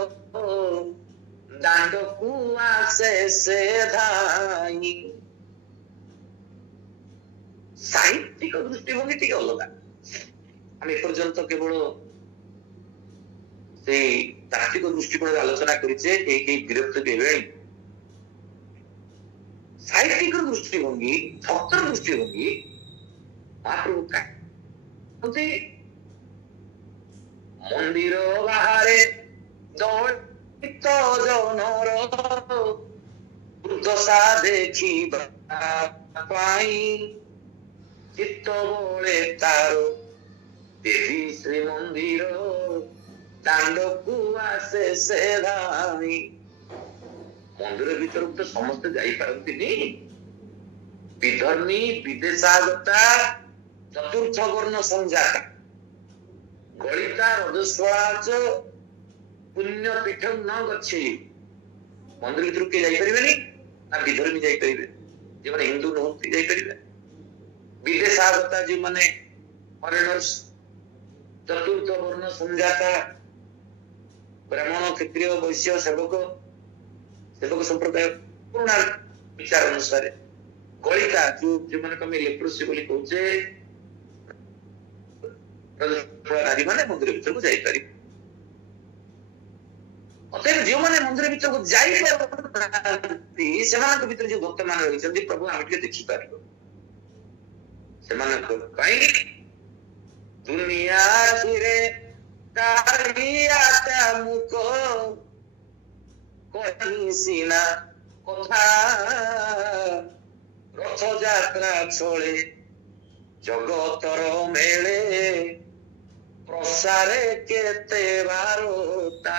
ଦାଣ୍ଡକୁ ଆସେ ସେ ଧାଇଁ। ସାହିତ୍ୟିକ ଦୃଷ୍ଟିଭଙ୍ଗୀ ଟିକେ ଅଲଗା। ଆମେ ଏପର୍ଯ୍ୟନ୍ତ କେବଳ ସେଇ ତାତ୍ତ୍ୱିକ ଦୃଷ୍ଟିକୋଣରେ ଆଲୋଚନା କରିଛେ, କେହି ବିରକ୍ତ ବି ହେବେଣି। ସାହିତ୍ୟିକ ଦୃଷ୍ଟିଭଙ୍ଗୀ, ଭକ୍ତର ଦୃଷ୍ଟିଭଙ୍ଗୀ, ମହାପ୍ରଭୁ କାନ୍ତି ମନ୍ଦିର ବାହାରେ ଦଳିତ ଜନର ଦୁର୍ଦ୍ଦଶା ଦେଖିବା ପାଇଁ ଚିତ୍ତବଳେ ତାର ଦେବୀ ଶ୍ରୀମନ୍ଦିର ଦାଣ୍ଡକୁ ଆସେ ସେ ଧାଇଁ। ମନ୍ଦିର ଭିତରକୁ ତ ସମସ୍ତେ ଯାଇପାରନ୍ତିନି। ବିଧର୍ମୀ, ବିଦେଶାଗତା, ଚତୁର୍ଥ ବର୍ଣ୍ଣ ସଂଜାତା, ଗଳିତା ରଜସ୍ୱଳାଚ ପୁଣ୍ୟ ପୀଠ ନ ଗଛି। ମନ୍ଦିର ଭିତରକୁ କିଏ ଯାଇପାରିବେନି? ନା ବିଧର୍ମୀ ଯାଇପାରିବେ, ଯେଉଁମାନେ ହିନ୍ଦୁ ନୁହନ୍ତି ଯାଇପାରିବେ। ବିଦେଶାଗତା ଯେଉଁମାନେ ଫରେନର୍ସ, ଚତୁର୍ଥ ବର୍ଣ୍ଣ ସଂଜାତା, ବ୍ରାହ୍ମଣ, କ୍ଷତ୍ରିୟ, ବୈଶ୍ୟ, ସେବକ ସମ୍ପ୍ରଦାୟ ପୁରୁଣା ବିଚାର ଅନୁସାରେ, ଗଳିତା ଯୋଉମାନେ ଆମେ ଲେପ୍ରୋସି ବୋଲି କହୁଛେ, ନାରୀ ମାନେ ମନ୍ଦିର ଭିତରକୁ ଯାଇପାରିବେ। ଅତଏବ ଯେଉଁମାନେ ମନ୍ଦିର ଭିତରକୁ ଯାଇପାରୁନାହାନ୍ତି ସେମାନଙ୍କ ଭିତରେ ଯୋଉ ଭକ୍ତ ମାନେ ରହିଛନ୍ତି, ପ୍ରଭୁ ଆମେ ଟିକେ ଦେଖିପାରିବୁ ସେମାନଙ୍କ ପାଇଁ ଦୁନିଆରେ କାଳିଆଟା ମୁକ କହି ସିନା କଥା ରଥଯାତ୍ରା ଛଳେ ଜଗତର ମେଳେ ପ୍ରସାରେ କେତେ ବାରତା।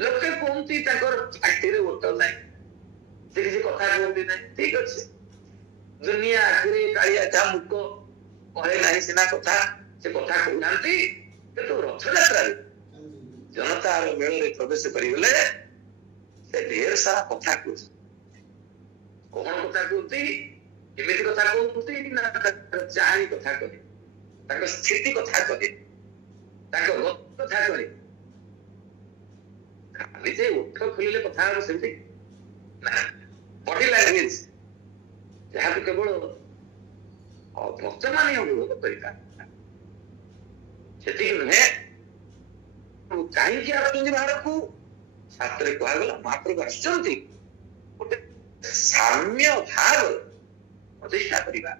ଲୋକେ କୁହନ୍ତି ତାଙ୍କର ଆଖିରେ ଓଟ ନାହିଁ, ସେ କିଛି କଥା କୁହନ୍ତି ନାହିଁ, ଠିକ ଅଛି। ଦୁନିଆ ଆଖିରେ କାଳିଆ ମୁକ କହେ ନାହିଁ ସିନା କଥା, ସେ କଥା କହୁନାହାନ୍ତି। କିନ୍ତୁ ରଥଯାତ୍ରାରେ ଜନତାର ମେଳରେ ପ୍ରବେଶ କରିଗଲେ ସେ ଢେର ସାରା କଥା କହୁଛି। କଣ କଥା କହୁଛି? ଏମିତି କଥା କହୁଛି ନା ତାଙ୍କର ଚାହିଁ କଥା କହେ, ତାଙ୍କ ସ୍ଥିତି କଥା କହେ, ତାଙ୍କ କଥା କହେ। ଖାଲି ଯେ ଓଠ ଖୋଲିଲେ କଥା ହବ ସେମିତି ନା, ବଡି ଲାଙ୍ଗୁଏଜ ଯାହାକୁ କେବଳ ଭକ୍ତମାନେ ଅନୁଭବ କରିପାରିବେ। ସେତିକି ନୁହେଁ, କାହିଁକି ଆସୁଛନ୍ତି ବାହାରକୁ? ଶାସ୍ତ୍ରରେ କୁହାଗଲା ମହାପ୍ରଭୁ ଆସୁଛନ୍ତି ଗୋଟେ ସାମ୍ୟ ଭାବ ପ୍ରତିଷ୍ଠା କରିବା।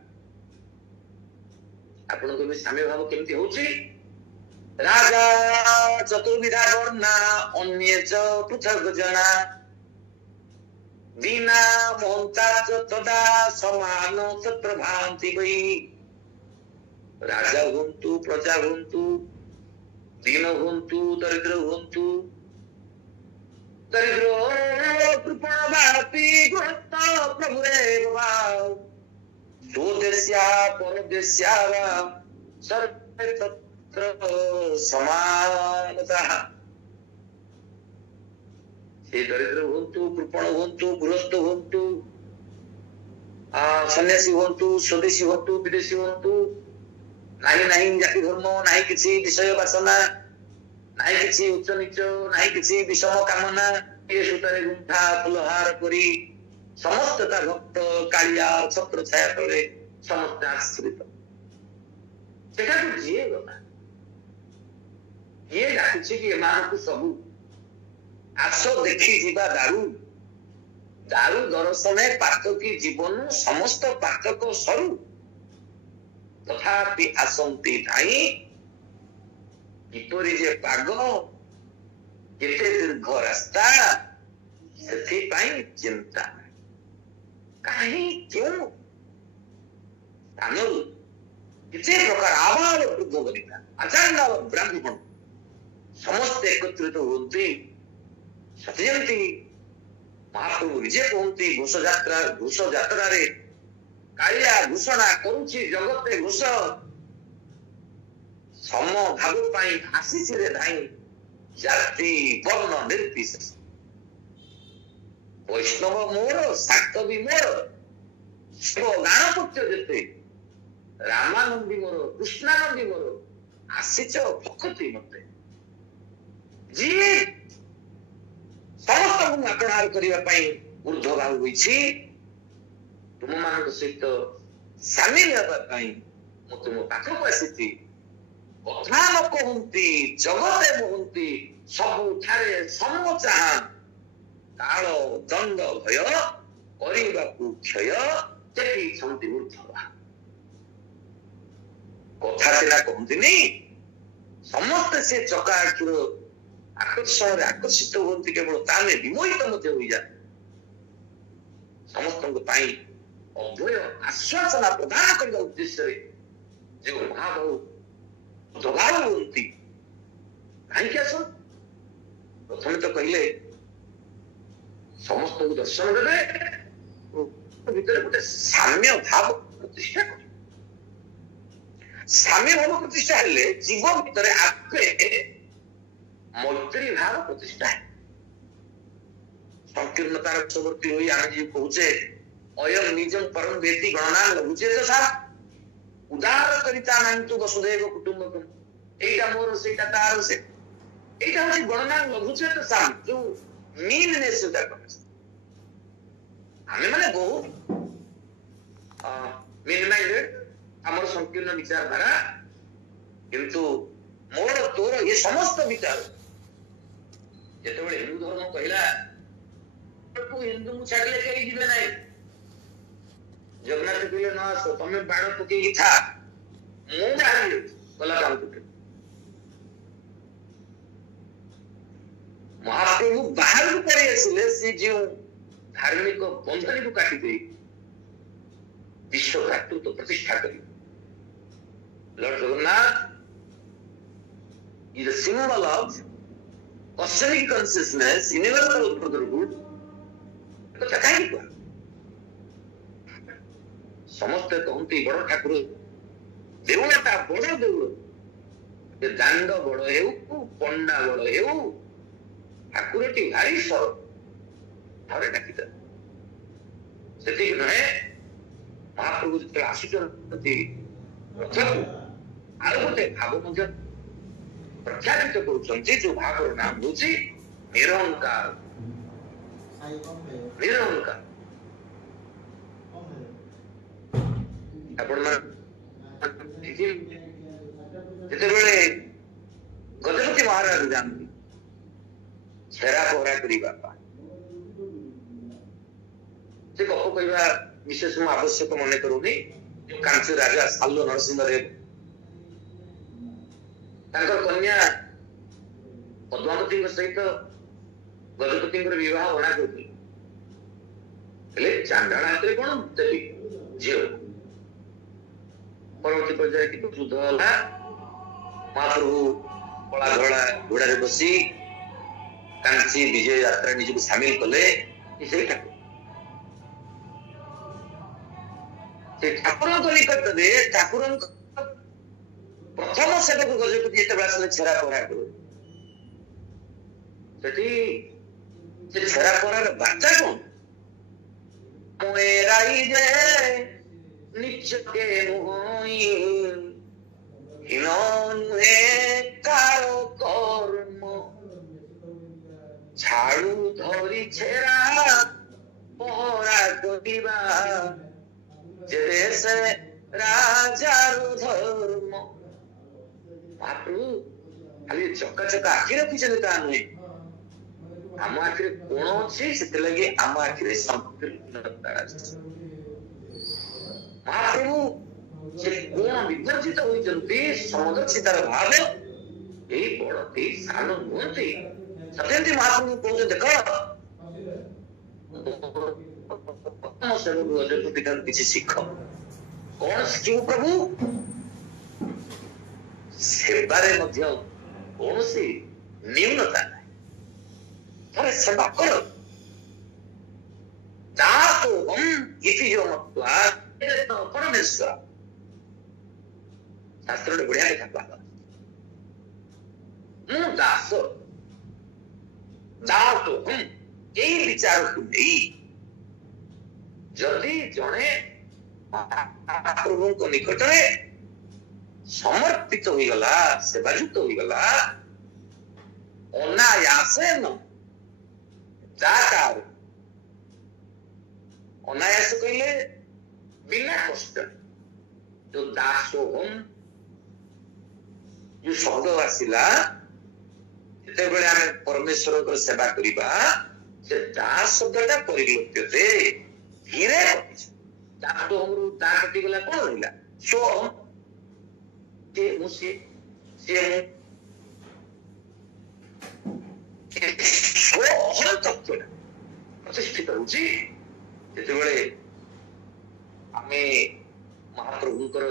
ଆପଣଙ୍କ ବି ସାମ୍ୟ ଭାବ କେମିତି ହଉଛି? ରାଜା ଚତୁର୍ବିଧା ବର୍ଣ୍ଣା ଅନ୍ୟ ଚ ପୃଥକ ଜଣା ବିନା ମହନ୍ତା ତଦା ସମାନ ପ୍ରଭାନ୍ତି ବହି। ରାଜା ହୁଅନ୍ତୁ, ପ୍ରଜା ହୁଅନ୍ତୁ, ଦୀନ ହୁଅନ୍ତୁ, ଦରିଦ୍ର ହୁଅନ୍ତୁ, ଦରିଦ୍ର କୃପଣ ବାପି ଗ୍ରସ୍ତ ପ୍ରଭୁରେ ସ୍ୱଦେଶ୍ୟା ପରଦେଶ୍ୟା ସର୍ବେ ତତ୍ର ସମାନତଃ। ସେ ଦରିଦ୍ର ହୁଅନ୍ତୁ, କୃପଣ ହୁଅନ୍ତୁ, ଗୃହସ୍ଥ ହୁଅନ୍ତୁ, ସନ୍ନ୍ୟାସୀ ହୁଅନ୍ତୁ, ସ୍ୱଦେଶୀ ହୁଅନ୍ତୁ, ବିଦେଶୀ ହୁଅନ୍ତୁ, ନାହିଁ ଜାତି ଧର୍ମ, ନାହିଁ କିଛି ବିଷୟ ବାସନା, ନାହିଁ କିଛି ଉଚ୍ଚ ନିଚ, ନାହିଁ କିଛି ବିଷମ କାମନା, ଏ ସୂତାରେ ଗୁଣ୍ଠା ଫୁଲହାର କରି ସମସ୍ତେ ତା ଭକ୍ତ କାଳିଆ ଛତ୍ର ଛାୟା ତଳେ ସମସ୍ତେ ଆଶ୍ରିତ। ସେଠାକୁ ଯିଏ ଗଲା, କିଏ ଡାକୁଛି କି ଏମାନଙ୍କୁ ସବୁ ଆସ ଦେଖି ଯିବା ଦାରୁ, ଦାରୁ ଦର୍ଶନେ ପାତକୀ ଜୀବନ ସମସ୍ତ ପାତକ ସରୁ, ତଥାପି ଆସନ୍ତି ଧାଇଁ କିପରି ଯେ ପାଗ କେତେ ଦୀର୍ଘ ରାସ୍ତା ସେଥିପାଇଁ ଚିନ୍ତା। କାହିଁ କେଉଁ ସ୍ଥାନରୁ କେତେ ପ୍ରକାର ଆବାଳ ବୃଦ୍ଧ ବନିତା, ଆଚାର୍ଯ୍ୟ ବ୍ରାହ୍ମଣ ସମସ୍ତେ ଏକତ୍ରିତ ହୁଅନ୍ତି। ସତେ ଯେମିତି ମହାପ୍ରଭୁ ନିଜେ କୁହନ୍ତି ଘୋଷ ଯାତ୍ରାରେ କାଳିଆ ଘୋଷଣା କରୁଛି ଜଗତେ ଘୋଷ, ସମ ଭାବ ପାଇଁ ଆସିଛି ରେ ଧାଇଁ ଜାତି ବର୍ଣ୍ଣ ନିର୍ବିଶେଷ। ବୈଷ୍ଣବ ମୋର, ଶାକ୍ତ ବି ମୋର, ଶିବ ଗାଣପତ୍ୟ ଯେତେ, ରାମାନନ୍ଦୀ ମୋର, କୃଷ୍ଣାନନ୍ଦୀ ମୋର, ଆସିଛ ଭକତି ମତେ। ଯିଏ ସମସ୍ତଙ୍କୁ ଆପଣାର କରିବା ପାଇଁ ଊର୍ଦ୍ଧ୍ୱଗାମୀ ହୋଇଛି। ତୁମମାନଙ୍କ ସହିତ ସାମିଲ ହେବା ପାଇଁ ମୁଁ ତୁମ ପାଖକୁ ଆସିଛି। କଥା ନ କହନ୍ତି ଜଗତେ ମୁହନ୍ତି, ସବୁଠାରେ ସମଚାହା କାଳ ଦଣ୍ଡ ଭୟ କରିବାକୁ କ୍ଷୟ ଦେଖେଇଛନ୍ତି ଊର୍ଦ୍ଧ୍ୱ। କଥା ସିନା କହନ୍ତିନି, ସମସ୍ତେ ସେ ଚକା ଆଖିର ଆକର୍ଷଣରେ ଆକର୍ଷିତ ହୁଅନ୍ତି କେବଳ, ତାହେଲେ ବିମୋହିତ ମଧ୍ୟ ହୋଇଯାନ୍ତି। ସମସ୍ତଙ୍କ ପାଇଁ ଅଭୟ ଆଶ୍ୱାସନା ପ୍ରଦାନ କରିବା ଉଦ୍ଦେଶ୍ୟରେ ଯେଉଁ ମହାବାହୁ ଦବାଉ ହୁଅନ୍ତି, କାହିଁକି ଆସ? ପ୍ରଥମେ ତ କହିଲେ ସମସ୍ତଙ୍କୁ ଦର୍ଶନ ଦେବେ, ଭିତରେ ଗୋଟେ ସାମ୍ୟ ଭାବ ପ୍ରତିଷ୍ଠା କରିବେ। ସାମ୍ୟ ଭାବ ପ୍ରତିଷ୍ଠା ହେଲେ ଜୀବ ଭିତରେ ଆପେ ମୈତ୍ରୀ ଭାବ ପ୍ରତିଷ୍ଠା ହେଲେ। ସଂକୀର୍ଣ୍ଣତାର ବଶବର୍ତ୍ତୀ ହୋଇ ଆମେ ଯେ କହୁଛେ ଅୟଂ ନିଜଂ ପରମ ବ୍ୟକ୍ତି ଗଣନା ଲଘୁଛେ ତ ସାର୍ ଉଦାର କରିତା ନାନ୍ତୁ ବସୁଦେବ କୁଟୁମ୍ବକମ୍, ଏଇଟା ମୋର ସେଇଟା ତାର, ସେ এইটা হচ্ছে গণনা লঘুছে তো সাম जो मीननेस होता है। हमें माने बहु मीन माइंडेड हमर संकीर्ण विचारधारा, किंतु मोर तोर ये समस्त विचार जेतेबेले हिंदू धर्म कहला को हिंदू मु छाडले कई दिबे नाही। जगन्नाथ कहले न आसो तमे बाण पके था मु बाहर गला काम करते। महाप्रभु बाहर को पड़े आसिले से जो धार्मिक बंधन को काटी दे विश्व भ्रातृत्व प्रतिष्ठा करी। Lord Jagannath is a symbol of cosmic consciousness, universal brotherhood। কথা কাই কো समस्त कहती बड़ ठाकुर देउळटा बड़ देउळ, जे दांड बड़ हेउ पंडा बड़ हेउ ठाकुरटी भारी सर थरे डाकिता। सेति नहे महाप्रभु जिते आसुचंती रथकु आरो गोटे भाव मध्य प्रख्यापित करुचंती, जो भावर नाम होची निरंकार। निरंकार आपण जेतेबेले गजपति महाराज जानती छेरा पोहरा करी बापा से गप कहवा विशेष मु आवश्यक मने करूनी। कांची राजा साल्लो नरसिंह देव तांकर कन्या पद्मावती सहित गजपति विवाह बना करते चांडाणा हाथ कौन देवी झील परवर्ती पर्याय कि युद्ध है। महाप्रभु कला धड़ा घोड़ा बसी कांची विजय यात्रा निजक सामिल कले। ठाकुर निकट में ठाकुर प्रथम सेवक गजपति आसले छेरा पहरा कर छेरा पहरार बार्ता कौन निचके कारो कर्म झाड़ू धरी छेरा पहरा करिबा जे देश राजार धर्म। महाप्रभु खाली चका चका आखि रखिछन ता नुहे, आम आखिरे कोण अछि सेते लगे आम आखिरे संकीर्णता अछि। महाप्रभु से कोण विवर्जित होइचंती समदर्शितार भाव एही बड़ती सान नुहंती। सत्यंती महाप्रभु कहते देख किसी शिख कौन शिखु प्रभु सेवारे मध्य कौन सी न्यूनता नहीं। थोड़े सेवा करो दातो हम इति जो मत्वा परमेश्वर शास्त्र ने बढ़िया लिखा पाला मु दास दातो हम यही विचार को नहीं जदि जड़े महाप्रभु को निकट में समर्पित हो गला सेवायुक्त हो गला अनायासे न दातार अनायास कहले बिना कष्ट जो दासोहम जो शब्द आसिला जेते बेले आमे परमेश्वर को सेवा करिबा से दास शब्दटा परिलक्षिते धीरे दासोहम रु दा कटि गला कोन रहिला सोहम जे मुसे से सोहम तत्व प्रतिष्ठित होची जेते बेले आमे महाप्रभुंकर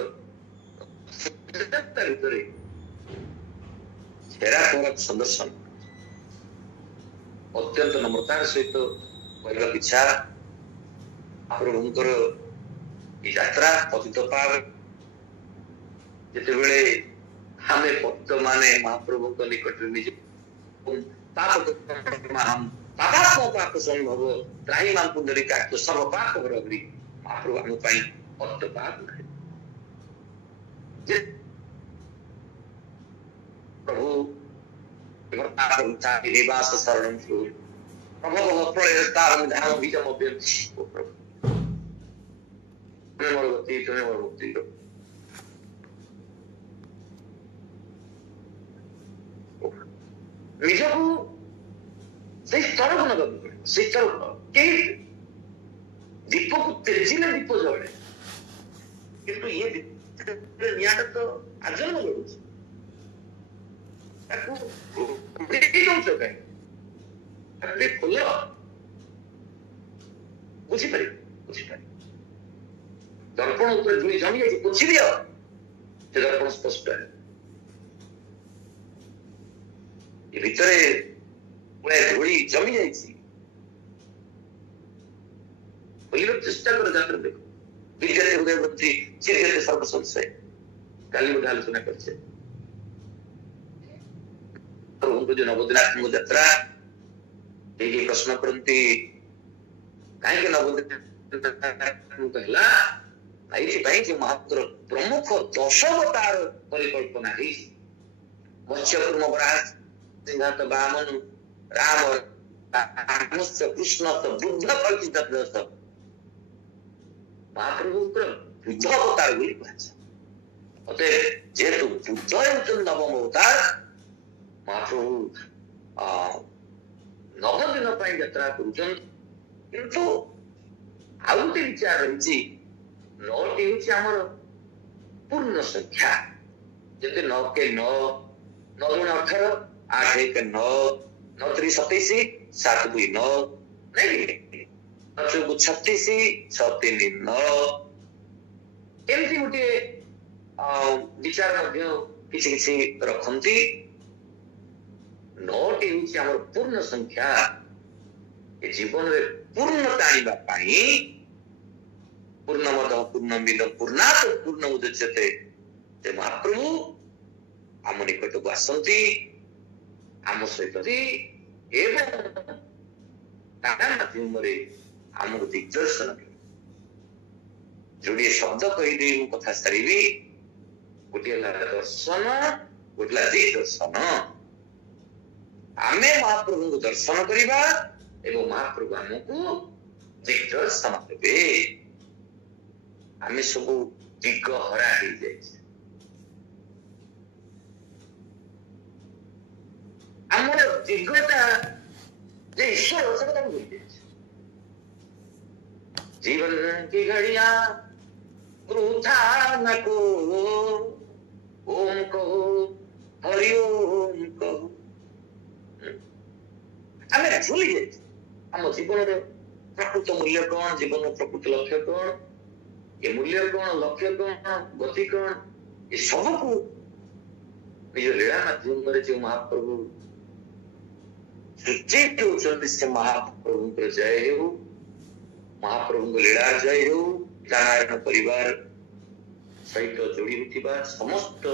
भितरे छेरा कोरक संदर्शन अत्यंत नम्रतार सहित कहवा इच्छा महाप्रभुंकर यात्रा पतित पार जेते बेले आमे भक्त माने महाप्रभु को निकट निज पाप हम पापात्म पाप संभव त्राही मां पुंडरीका तो सर्व पाप हरग्री महाप्रभु हम पई पतित पार जे प्रभु निवास शरणं प्रभु प्रलयतारं धाम बीजम अभ्यं प्रभु तुम्हें मुक्ति दो निजको से स्तर को नगद से स्तर के दीप को तेजिले दीप जले किंतु ये नियाट तो आजन्म जलुଛି ताकू उठी दउछ काई अरे खोल बुझी पारी दर्पण ऊपर धूली जमी जाई बुझी दियो से दर्पण स्पष्ट है ये भितरे पुणे धूली जमी जाई बोलिलो चेष्टा कर जाकर देखो विद्याते हृदय वृत्ति चिरते सर्व संशय काली में आलोचना करछे तो उनको जो नवोदिनात्मक यात्रा ये प्रश्न करती काहे के नवोदिनात्मक कहला आइछि भाई कि महापुर प्रमुख 10 अवतार परिकल्पना है मत्स्यकूर्म वराह सिंहात वामन राम मत्स्य कृष्ण तो बुद्ध कल्पित दस महाप्रभु बुद्ध अवतार बोली कहाছে अते जेतु बुद्ध हेउछन नवम अवतार महाप्रभु नव दिन पर यात्रा करुछन किंतु आउटे विचार रहिछि 9 टी होछि हमर पूर्ण संख्या जते 9 के 9 9 गुण 18 8 एक 9 9 3 27 7 2 9 नहीं 36 6 3 9 एमती गोटे विचार मध्य किसी किसी रखती 9 टी होछि हमर पूर्ण संख्या ए जीवन रे पूर्ण ताणीबा पाई पूर्णमद पूर्णमिद पूर्णात् पूर्ण उदच्यते ते महाप्रभु आम निकट को आसंती आम सहित एवं तारा माध्यम रे आमको दिग्दर्शन जोड़े शब्द कहीदे कथा सारी गोटे दर्शन गोटे दिग्दर्शन आमे महाप्रभु को दर्शन करिबा एवं महाप्रभु हमको दिग्दर्शन देबे आमे सब दिग हरा हो जाए आमर दिगटा जे ईश्वर से कथा बोल जीवन की घड़ियां वृथा न को ओम कहो हरि ओम कहो आमे भूली जाए आम जीवन प्रकृत मूल्य कौन जीवन प्रकृत लक्ष्य कौन ये मूल्य कौन लक्ष्य कौन गति कौन ये सब को निज लीला माध्यम जो महाप्रभु सृष्टि से महाप्रभु जय हो महाप्रभु लीला जय हो नारायण परिवार सहित जोड़ी होता समस्त